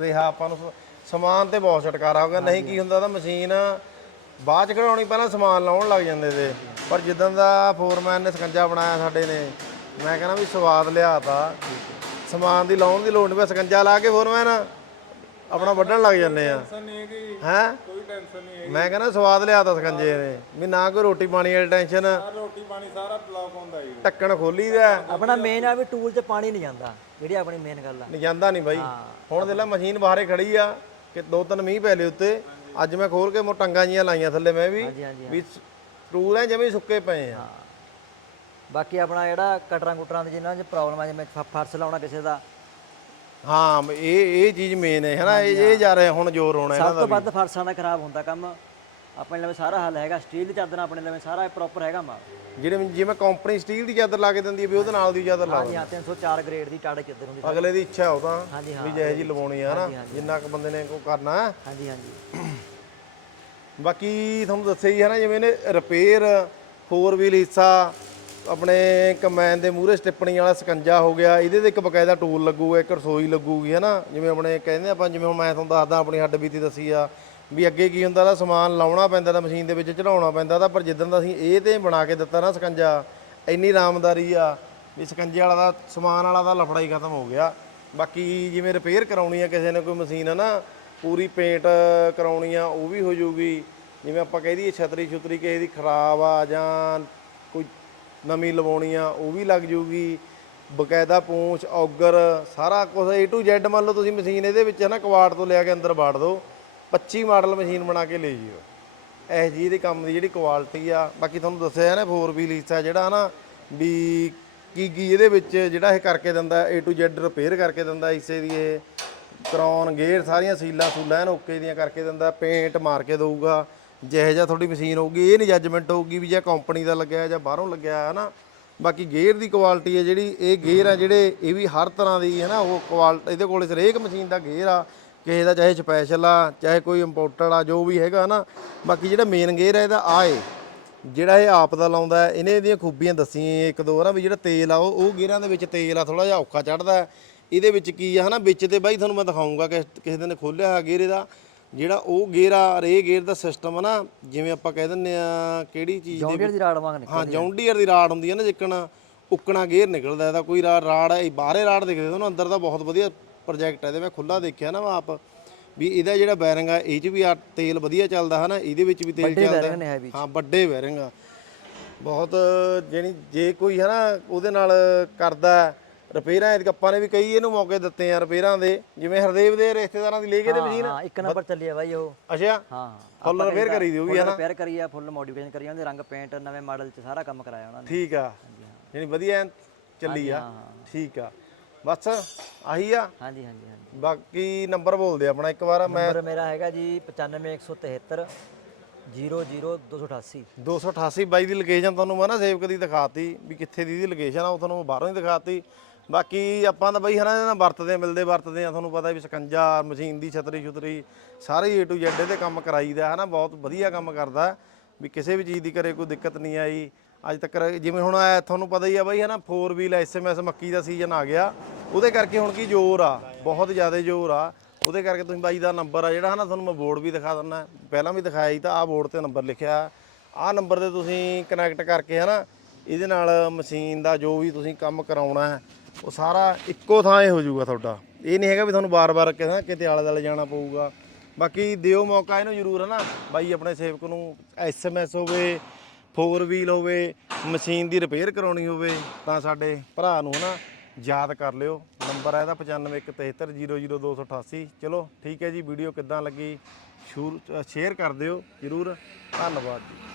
ਰਿਹਾ ਆਪਾਂ ਨੂੰ ਸ- ਸਮਾਨ ਤੇ ਬਹੁਤ ਛਟਕਾਰਾ ਹੋ ਗਿਆ। ਨਹੀਂ ਕੀ ਹੁੰਦਾ ਤਾਂ ਮਸ਼ੀਨ ਬਾਅਦ ਚ ਖੜਾਉਣੀ ਪਹਿਲਾਂ ਸਮਾਨ ਲਾਉਣ ਲੱਗ ਜਾਂਦੇ ਤੇ। ਪਰ ਜਿੱਦਾਂ ਦਾ ਫੋਰਮੈਨ ਨੇ ਸਕੰਜਾ ਬਣਾਇਆ ਸਾਡੇ ਨੇ ਮੈਂ ਕਹਿੰਦਾ ਵੀ ਸਵਾਦ ਲਿਆਤਾ। ਸਮਾਨ ਦੀ ਲਾਉਣ ਦੀ ਲੋੜ ਨਹੀਂ ਬਸ ਸਕੰਜਾ ਲਾ ਕੇ ਫੋਰਮੈਨ। ਆਪਣਾ ਵੱਢਣ ਲੱਗ ਜਾਂਦੇ ਆ। ਹੈ? ਕੋਈ ਟੈਨਸ਼ਨ ਨਹੀਂ ਮੈਂ ਕਹਿੰਦਾ ਸਵਾਦ ਲਿਆਤਾ ਸਕੰਜੇ ਨੇ। ਵੀ ਨਾ ਕੋਈ ਰੋਟੀ ਪਾਣੀ ਵਾਲੀ ਟੈਨਸ਼ਨ ਰੋਟੀ ਪਾਣੀ ਸਾਰਾ ਬਲੌਕ ਹੁੰਦਾ ਜੀ। ਢੱਕਣ ਖੋਲੀ ਦਾ। ਆਪਣਾ ਮੇਨ ਆ ਵੀ ਟੂਲ 'ਚ ਪਾਣੀ ਨਹੀਂ ਜਾਂਦਾ ਜਿਹੜੀ ਆਪਣੀ ਮੇਨ ਗੱਲ ਆ। ਨਹੀਂ ਜਾਂਦਾ ਨਹੀਂ ਬਾਈ। ਹੁਣ ਦੇ ਲੈ ਮਸ਼ੀਨ ਬਾਹਰੇ ਖੜੀ ਆ ਕਿ ਦੋ ਤਿੰਨ ਮੀਂਹ ਪੈ ਲਏ ਉੱਤੇ। ਅੱਜ ਮੈਂ ਖੋਲ ਕੇ ਮੋ ਟੰਗਾਂ ਜੀਆਂ ਲਾਈਆਂ ਥੱਲੇ ਮੈਂ ਵੀ। ਹਾਂਜੀ ਹਾਂਜੀ ਵੀ ਟੂਲ ਐ ਜਮੇ ਸੁੱਕੇ ਪਏ ਆ। ਬਾਕੀ ਆਪਣਾ ਜਿਹੜਾ ਕਟਰਾਂ ਕੁਟਰਾਂ ਦੇ ਜਿਨ੍ਹਾਂ 'ਚ ਪ੍ਰੋਬਲਮ ਆ ਜਿਵੇਂ ਫ- ਫਰਸ਼ ਲਾਉਣਾ ਕਿਸੇ ਦਾ ਹਾਂ ਇਹ ਇਹ ਚੀਜ਼ ਮੇਨ ਹੈ ਹਨਾ ਇਹ ਇਹ ਜਾ ਰਿਹਾ ਹੁਣ ਜ਼ੋਰ ਹੋਣਾ ਇਹਨਾਂ ਸਭ ਦਾ ਤੋਂ ਵੱਧ ਫਰਸ਼ਾਂ ਦਾ ਖਰਾਬ ਹੁੰਦਾ ਕੰਮ। ਆਪਣੇ ਲਵੇ ਸਾਰਾ ਹੱਲ ਹੈਗਾ ਸਟੀਲ ਦੀ ਚਾਦਰਾਂ ਆਪਣੇ ਲਵੇ ਸਾਰਾ ਪ੍ਰੋਪਰ ਹੈਗਾ ਮਾਲ ਜਿਹੜੇ ਜਿਵੇਂ ਕੰਪਨੀ ਸਟੀਲ ਦੀ ਚਾਦਰ ਲਾ ਕੇ ਦਿੰਦੀ ਹੈ ਵੀ ਉਹਦੇ ਨਾਲ ਦੀ ਚਾਦਰ ਲਾ ਹਾਂਜੀ ਹਾਂ 304 ਗ੍ਰੇਡ ਦੀ ਟਾੜਾ ਚਾਦਰ ਹੁੰਦੀ? ਅਗਲੇ ਦੀ ਇੱਛਾ ਉਹ ਤਾਂ ਹਾਂਜੀ ਹਾਂ ਵੀ ਜਿਹੇ ਜੀ ਲਵਾਉਣੀ ਆ ਨਾ ਜਿੰਨਾ ਕੁ ਬੰਦੇ ਨੇ ਕੋ ਕਰਨਾ। ਹੈ। ਹਾਂਜੀ ਹਾਂਜੀ। ਬਾਕੀ ਤੁਹਾਨੂੰ ਦੱਸਿਆ ਹੀ ਹੈ ਨਾ ਜਿਵੇਂ ਨੇ ਰਿਪੇਅਰ 4 ਵੀਲ ਹਿੱਸਾ ਆਪਣੇ ਕਮੈਨ ਦੇ ਮੂਹਰੇ ਸਟਿੱਪਣੀ ਵਾਲਾ ਸਕੰਜਾ ਹੋ ਗਿਆ, ਇਹਦੇ ਤੇ ਇੱਕ ਬਕਾਇਦਾ ਟੂਲ ਲੱਗੂਗਾ, ਇੱਕ ਰਸੋਈ ਲੱਗੂਗੀ ਹੈ ਨਾ ਜਿਵੇਂ ਆਪਣੇ ਕਹਿੰਦੇ ਆਪਾਂ, ਜਿਵੇਂ ਹੁਣ ਮੈਂ ਤੁਹਾਨੂੰ ਦੱਸਦਾ, ਆਪਣੀ ਹੱਡ ਬੀਤੀ ਦੱਸੀ ਆ, ਵੀ ਅੱਗੇ ਕੀ ਹੁੰਦਾ ਦਾ ਸਮਾਨ ਲਾਉਣਾ ਪੈਂਦਾ ਤਾਂ ਮਸ਼ੀਨ ਦੇ ਵਿੱਚ ਚੜਾਉਣਾ ਪੈਂਦਾ ਤਾਂ ਪਰ ਜਿੱਦਣ ਦਾ ਅਸੀਂ ਇਹ ਤੇ ਬਣਾ ਕੇ ਦਿੱਤਾ ਨਾ ਸਕੰਜਾ, ਇੰਨੀ ਆਰਾਮਦਾਰੀ ਆ ਵੀ ਸਕੰਜੇ ਵਾਲਾ ਦਾ, ਸਮਾਨ ਵਾਲਾ ਦਾ ਲਫੜਾ ਹੀ ਖਤਮ ਹੋ ਗਿਆ। ਬਾਕੀ ਜਿਵੇਂ ਰਿਪੇਅਰ ਕਰਾਉਣੀ ਆ ਕਿਸੇ ਨੇ ਕੋਈ ਮਸ਼ੀਨ ਹੈ ਨਾ ਪੂਰੀ ਪੇਂਟ ਕਰਾਉਣੀ ਆ, ਉਹ ਵੀ ਹੋ ਜਾਊਗੀ। ਜਿਵੇਂ ਆਪਾਂ ਕਹਿ ਦਈਏ ਛਤਰੀ ਛੁਤਰੀ ਕਿਸੇ ਦੀ ਖਰਾਬ ਆ ਜਾਂ ਕੋਈ ਨਵੀਂ ਲਵਾਉਣੀ ਆ ਉਹ ਵੀ ਲੱਗ ਜੂਗੀ। ਬਕਾਇਦਾ ਪੂੰਛ, ਔਗਰ, ਸਾਰਾ ਕੁਝ A to Z ਮੰਨ ਲਓ ਤੁਸੀਂ ਮਸ਼ੀਨ ਇਹਦੇ ਵਿੱਚ ਹੈ ਨਾ ਕਵਾੜ ਤੋਂ ਲਿਆ ਕੇ ਅੰਦਰ ਬਾੜ ਦਿਓ। 25 ਮਾਡਲ ਮਸ਼ੀਨ ਬਣਾ ਕੇ ਲੈ ਜਿਓ। ਇਹ ਜੀ ਇਹਦੇ ਕੰਮ ਦੀ ਜਿਹੜੀ ਕੁਆਲਿਟੀ ਆ। ਬਾਕੀ ਤੁਹਾਨੂੰ ਦੱਸਿਆ ਨਾ 4 ਵੀ ਲੀਸਾ ਜਿਹੜਾ ਨਾ ਵੀ ਕੀ ਕੀ ਇਹਦੇ ਵਿੱਚ ਜਿਹੜਾ ਇਹ ਕਰਕੇ ਦਿੰਦਾ, A to Z ਰਿਪੇਅਰ ਕਰਕੇ ਦਿੰਦਾ ਇਸੇ ਦੀ ਇਹ। ਕਰਾਉਣ ਗੇਅਰ ਸਾਰੀਆਂ ਸੀਲਾਂ ਸੂਲਾਂ ਐਨ ਓਕੇ ਦੀਆਂ ਕਰਕੇ ਦਿੰਦਾ ਪੇਂਟ ਮਾਰ ਕੇ ਦਊਗਾ। ਜਿਹੋ ਜਿਹਾ ਤੁਹਾਡੀ ਮਸ਼ੀਨ ਹੋਊਗੀ, ਇਹ ਨਹੀਂ ਜੱਜਮੈਂਟ ਹੋਊਗੀ ਵੀ ਜਾਂ ਕੰਪਨੀ ਦਾ ਲੱਗਿਆ ਜਾਂ ਬਾਹਰੋਂ ਲੱਗਿਆ ਹੈ ਨਾ। ਬਾਕੀ ਗੇਅਰ ਦੀ ਕੁਆਲਿਟੀ ਹੈ ਜਿਹੜੀ, ਇਹ ਗੇਅਰ ਆ ਜਿਹੜੇ, ਇਹ ਵੀ ਹਰ ਤਰ੍ਹਾਂ ਦੀ ਹੈ ਨਾ, ਉਹ ਕੁਆਲਿਟੀ ਇਹਦੇ ਕੋਲ ਹਰੇਕ ਮਸ਼ੀਨ ਦਾ ਗੇਅਰ ਆ, ਕਿਸੇ ਦਾ ਚਾਹੇ ਸਪੈਸ਼ਲ ਆ, ਚਾਹੇ ਕੋਈ ਇੰਪੋਰਟਡ ਆ, ਜੋ ਵੀ ਹੈਗਾ ਨਾ। ਬਾਕੀ ਜਿਹੜਾ ਮੇਨ ਗੇਅਰ ਹੈ ਇਹਦਾ ਆ ਏ, ਜਿਹੜਾ ਇਹ ਆਪ ਦਾ ਲਾਉਂਦਾ ਇਹਨੇ ਇਹਦੀਆਂ ਖੂਬੀਆਂ ਦੱਸੀਆਂ ਇੱਕ ਦੋ ਨਾ ਵੀ ਜਿਹੜਾ ਤੇਲ ਆ, ਉਹ ਉਹ ਗੇਅਰਾਂ ਦੇ ਵਿੱਚ ਤੇਲ ਆ ਥੋੜਾ ਜਿਹਾ ਔਖਾ ਚੜਦਾ ਇਹਦੇ ਵਿੱਚ ਕੀ ਆ, ਹਨਾ, ਵਿੱਚ ਤੇ ਬਾਈ ਤੁਹਾਨੂੰ ਮੈਂ ਦਿਖਾਉਂਗਾ ਕਿ ਕਿਸੇ ਦਿਨ ਖੋਲਿਆ ਹੋਇਆ ਗੇਅਰ ਇਹਦਾ। ਜਿਹੜਾ ਉਹ ਗੇਅਰ ਆ ਰੇ ਗੇਅਰ ਦਾ ਸਿਸਟਮ ਆ ਨਾ ਜਿਵੇਂ ਆਪਾਂ ਕਹਿ ਦਿੰਨੇ ਆ ਕਿਹੜੀ ਚੀਜ਼ ਦੇ ਜੌਂਡੀਅਰ ਦੀ ਰਾੜ ਵਾਂਗ ਨਿਕਲ ਹਾਂ ਜੌਂਡੀਅਰ ਦੀ ਰਾੜ ਹੁੰਦੀ ਹੈ ਨਾ ਜਿੱਕਣ ਉੱਕਣਾ ਗੇਅਰ ਨਿਕਲਦਾ ਇਹਦਾ ਕੋਈ ਰਾੜ ਹੈ ਬਾਹਰੇ ਰਾੜ ਦਿਖਦੇ ਤੁਹਾਨੂੰ ਅੰਦਰ ਦਾ ਬਹੁਤ ਵਧੀਆ ਪ੍ਰੋਜੈਕਟ ਹੈ ਇਹਦੇ ਮੈਂ ਖੁੱਲਾ ਦੇਖਿਆ ਨਾ ਮੈਂ ਆਪ ਵੀ ਇਹਦਾ ਜਿਹੜਾ ਬੈਰਿੰਗ ਆ ਇਹ 'ਚ ਵੀ ਤੇਲ ਵਧੀਆ ਚੱਲਦਾ ਹੈ ਨਾ ਇਹਦੇ ਵਿੱਚ ਵੀ ਤੇਲ ਚੱਲਦਾ। ਹੈ ਵੱਡੇ ਬੈਰਿੰਗ ਆ। ਬਹੁਤ ਜਿਹੜੀ ਜੇ ਕੋਈ ਹੈ ਨਾ ਉਹਦੇ ਨਾਲ ਕਰਦਾ ਰਿਪੇਅਰਾਂ ਇਹਦੇ ਆਪਾਂ ਨੇ ਵੀ ਕਈ ਇਹਨੂੰ ਮੌਕੇ ਦਿੱਤੇ ਆ ਰਿਪੇਅਰਾਂ ਦੇ। ਜਿਵੇਂ ਹਰਦੇਵ ਦੇ ਰਿਸ਼ਤੇਦਾਰਾਂ ਦੀ ਲੈ ਕੇ ਤੇ ਮਸ਼ੀਨ। ਹਾਂ ਇੱਕ ਨੰਬਰ ਚੱਲੀ ਆ ਬਾਈ ਉਹ। ਅੱਛਾ ਹਾਂ। ਫੁੱਲ ਰਿਪੇਅਰ ਕਰੀ ਦੀ ਉਹ ਵੀ ਹੈ ਨਾ ਰਿਪੇਅਰ ਕਰੀ ਆ ਫੁੱਲ ਮੋਡੀਫਿਕੇਸ਼ਨ ਕਰੀ ਆ ਉਹਦੇ ਰੰਗ ਪੇਂਟ ਨਵੇਂ ਮਾਡਲ ਚ ਸਾਰਾ ਕੰਮ ਕਰਾਇਆ ਉਹਨਾਂ ਨੇ। ਠੀਕ ਆ। ਯਾਨੀ ਵਧੀਆ ਚੱਲੀ ਆ। ਠੀਕ ਆ। ਬਸ ਆਹੀ ਆ। ਹਾਂਜੀ ਹਾਂਜੀ ਹਾਂਜੀ। ਬਾਕੀ ਨੰਬਰ ਬੋਲਦੇ ਆਪਣਾ ਇੱਕ ਵਾਰ ਮੈਂ ਨੰਬਰ ਮੇਰਾ ਹੈਗਾ ਜੀ 95173 00288 288 ਬਾਈ ਦੀ ਲੋਕੇਸ਼ਨ ਤੁਹਾਨੂੰ ਮੈਂ ਨਾ ਸੇਵਕ ਦੀ ਦਿਖਾਤੀ ਵੀ ਕਿੱਥੇ ਦੀ ਦੀ ਲੋਕੇਸ਼ਨ ਆ ਉਹ ਤੁਹਾਨੂੰ ਬਾਹਰੋਂ ਹੀ ਦਿਖਾਤੀ। ਬਾਕੀ ਆਪਾਂ ਤਾਂ ਬਈ ਹਨਾ ਇਹਨਾਂ ਨਾਲ ਵਰਤਦੇ ਆ, ਮਿਲਦੇ ਵਰਤਦੇ ਆ ਤੁਹਾਨੂੰ ਪਤਾ ਵੀ ਸਕੰਜਾ ਮਸ਼ੀਨ ਦੀ ਛਤਰੀ ਛੁਤਰੀ ਸਾਰੇ ਏ ਟੂ ਜ਼ੈਡ ਇਹਦੇ ਕੰਮ ਕਰਾਈਦਾ ਹਨਾ ਬਹੁਤ ਵਧੀਆ ਕੰਮ ਕਰਦਾ ਵੀ ਕਿਸੇ ਵੀ ਚੀਜ਼ ਦੀ ਕਰੇ ਕੋਈ ਦਿੱਕਤ ਨਹੀਂ ਆਈ। ਅੱਜ ਤੱਕ ਜਿਵੇਂ ਹੁਣ ਇਹ ਤੁਹਾਨੂੰ ਪਤਾ ਹੀ ਆ ਬਾਈ ਹਨਾ 4 ਵੀਲ ਐਸਐਮਐਸ ਮੱਕੀ ਦਾ ਸੀਜ਼ਨ ਆ ਗਿਆ। ਉਹਦੇ ਕਰਕੇ ਹੁਣ ਕੀ ਜ਼ੋਰ ਆ ਬਹੁਤ ਜ਼ਿਆਦਾ ਜ਼ੋਰ ਆ। ਉਹਦੇ ਕਰਕੇ ਤੁਸੀਂ ਬਾਈ ਦਾ ਨੰਬਰ ਆ ਜਿਹੜਾ ਹਨਾ ਤੁਹਾਨੂੰ ਮੈਂ ਬੋਰਡ ਵੀ ਦਿਖਾ ਦਿੰਦਾ। ਪਹਿਲਾਂ ਵੀ ਦਿਖਾਇਆ ਸੀ ਤਾਂ ਆਹ ਬੋਰਡ ਤੇ ਨੰਬਰ ਲਿਖਿਆ। ਆਹ ਨੰਬਰ ਤੇ ਤੁਸੀਂ ਕਨੈਕਟ ਕਰਕੇ ਹਨਾ ਇਹਦੇ ਨਾਲ ਮਸ਼ੀਨ ਦਾ ਜੋ ਵੀ ਤੁਸੀਂ ਕੰਮ ਕਰਾਉਣਾ ਹੈ ਉਹ ਸਾਰਾ ਇੱਕੋ ਥਾਂ ਇਹ ਹੋ ਜਾਊਗਾ ਤੁਹਾਡਾ। ਇਹ ਨਹੀਂ ਹੈਗਾ ਵੀ ਤੁਹਾਨੂੰ ਬਾਰ-ਬਾਰ ਕਿਤੇ ਕਿਤੇ ਆਲੇ ਦੁਆਲੇ ਜਾਣਾ ਪਊਗਾ। ਬਾਕੀ ਦਿਓ ਮੌਕਾ ਇਹਨੂੰ ਜ਼ਰੂਰ ਹੈ ਨਾ ਬਾਈ ਆਪਣੇ ਸੇਵਕ ਨੂੰ ਐਸਐਮਐਸ ਹੋਵੇ, ਫੋਰ ਵੀਲ ਹੋਵੇ, ਮਸ਼ੀਨ ਦੀ ਰਿਪੇਅਰ ਕਰਾਉਣੀ ਹੋਵੇ, ਤਾਂ ਸਾਡੇ ਭਰਾ ਨੂੰ, ਹਨਾ, ਯਾਦ ਕਰ ਲਿਓ। ਨੰਬਰ ਹੈ ਇਹਦਾ 9517300288 ਚਲੋ, ਠੀਕ ਹੈ ਜੀ, ਵੀਡੀਓ ਕਿੱਦਾਂ ਲੱਗੀ ਸ਼ੇਅਰ ਕਰ ਦਿਓ ਜਰੂਰ। ਧੰਨਵਾਦ ਜੀ।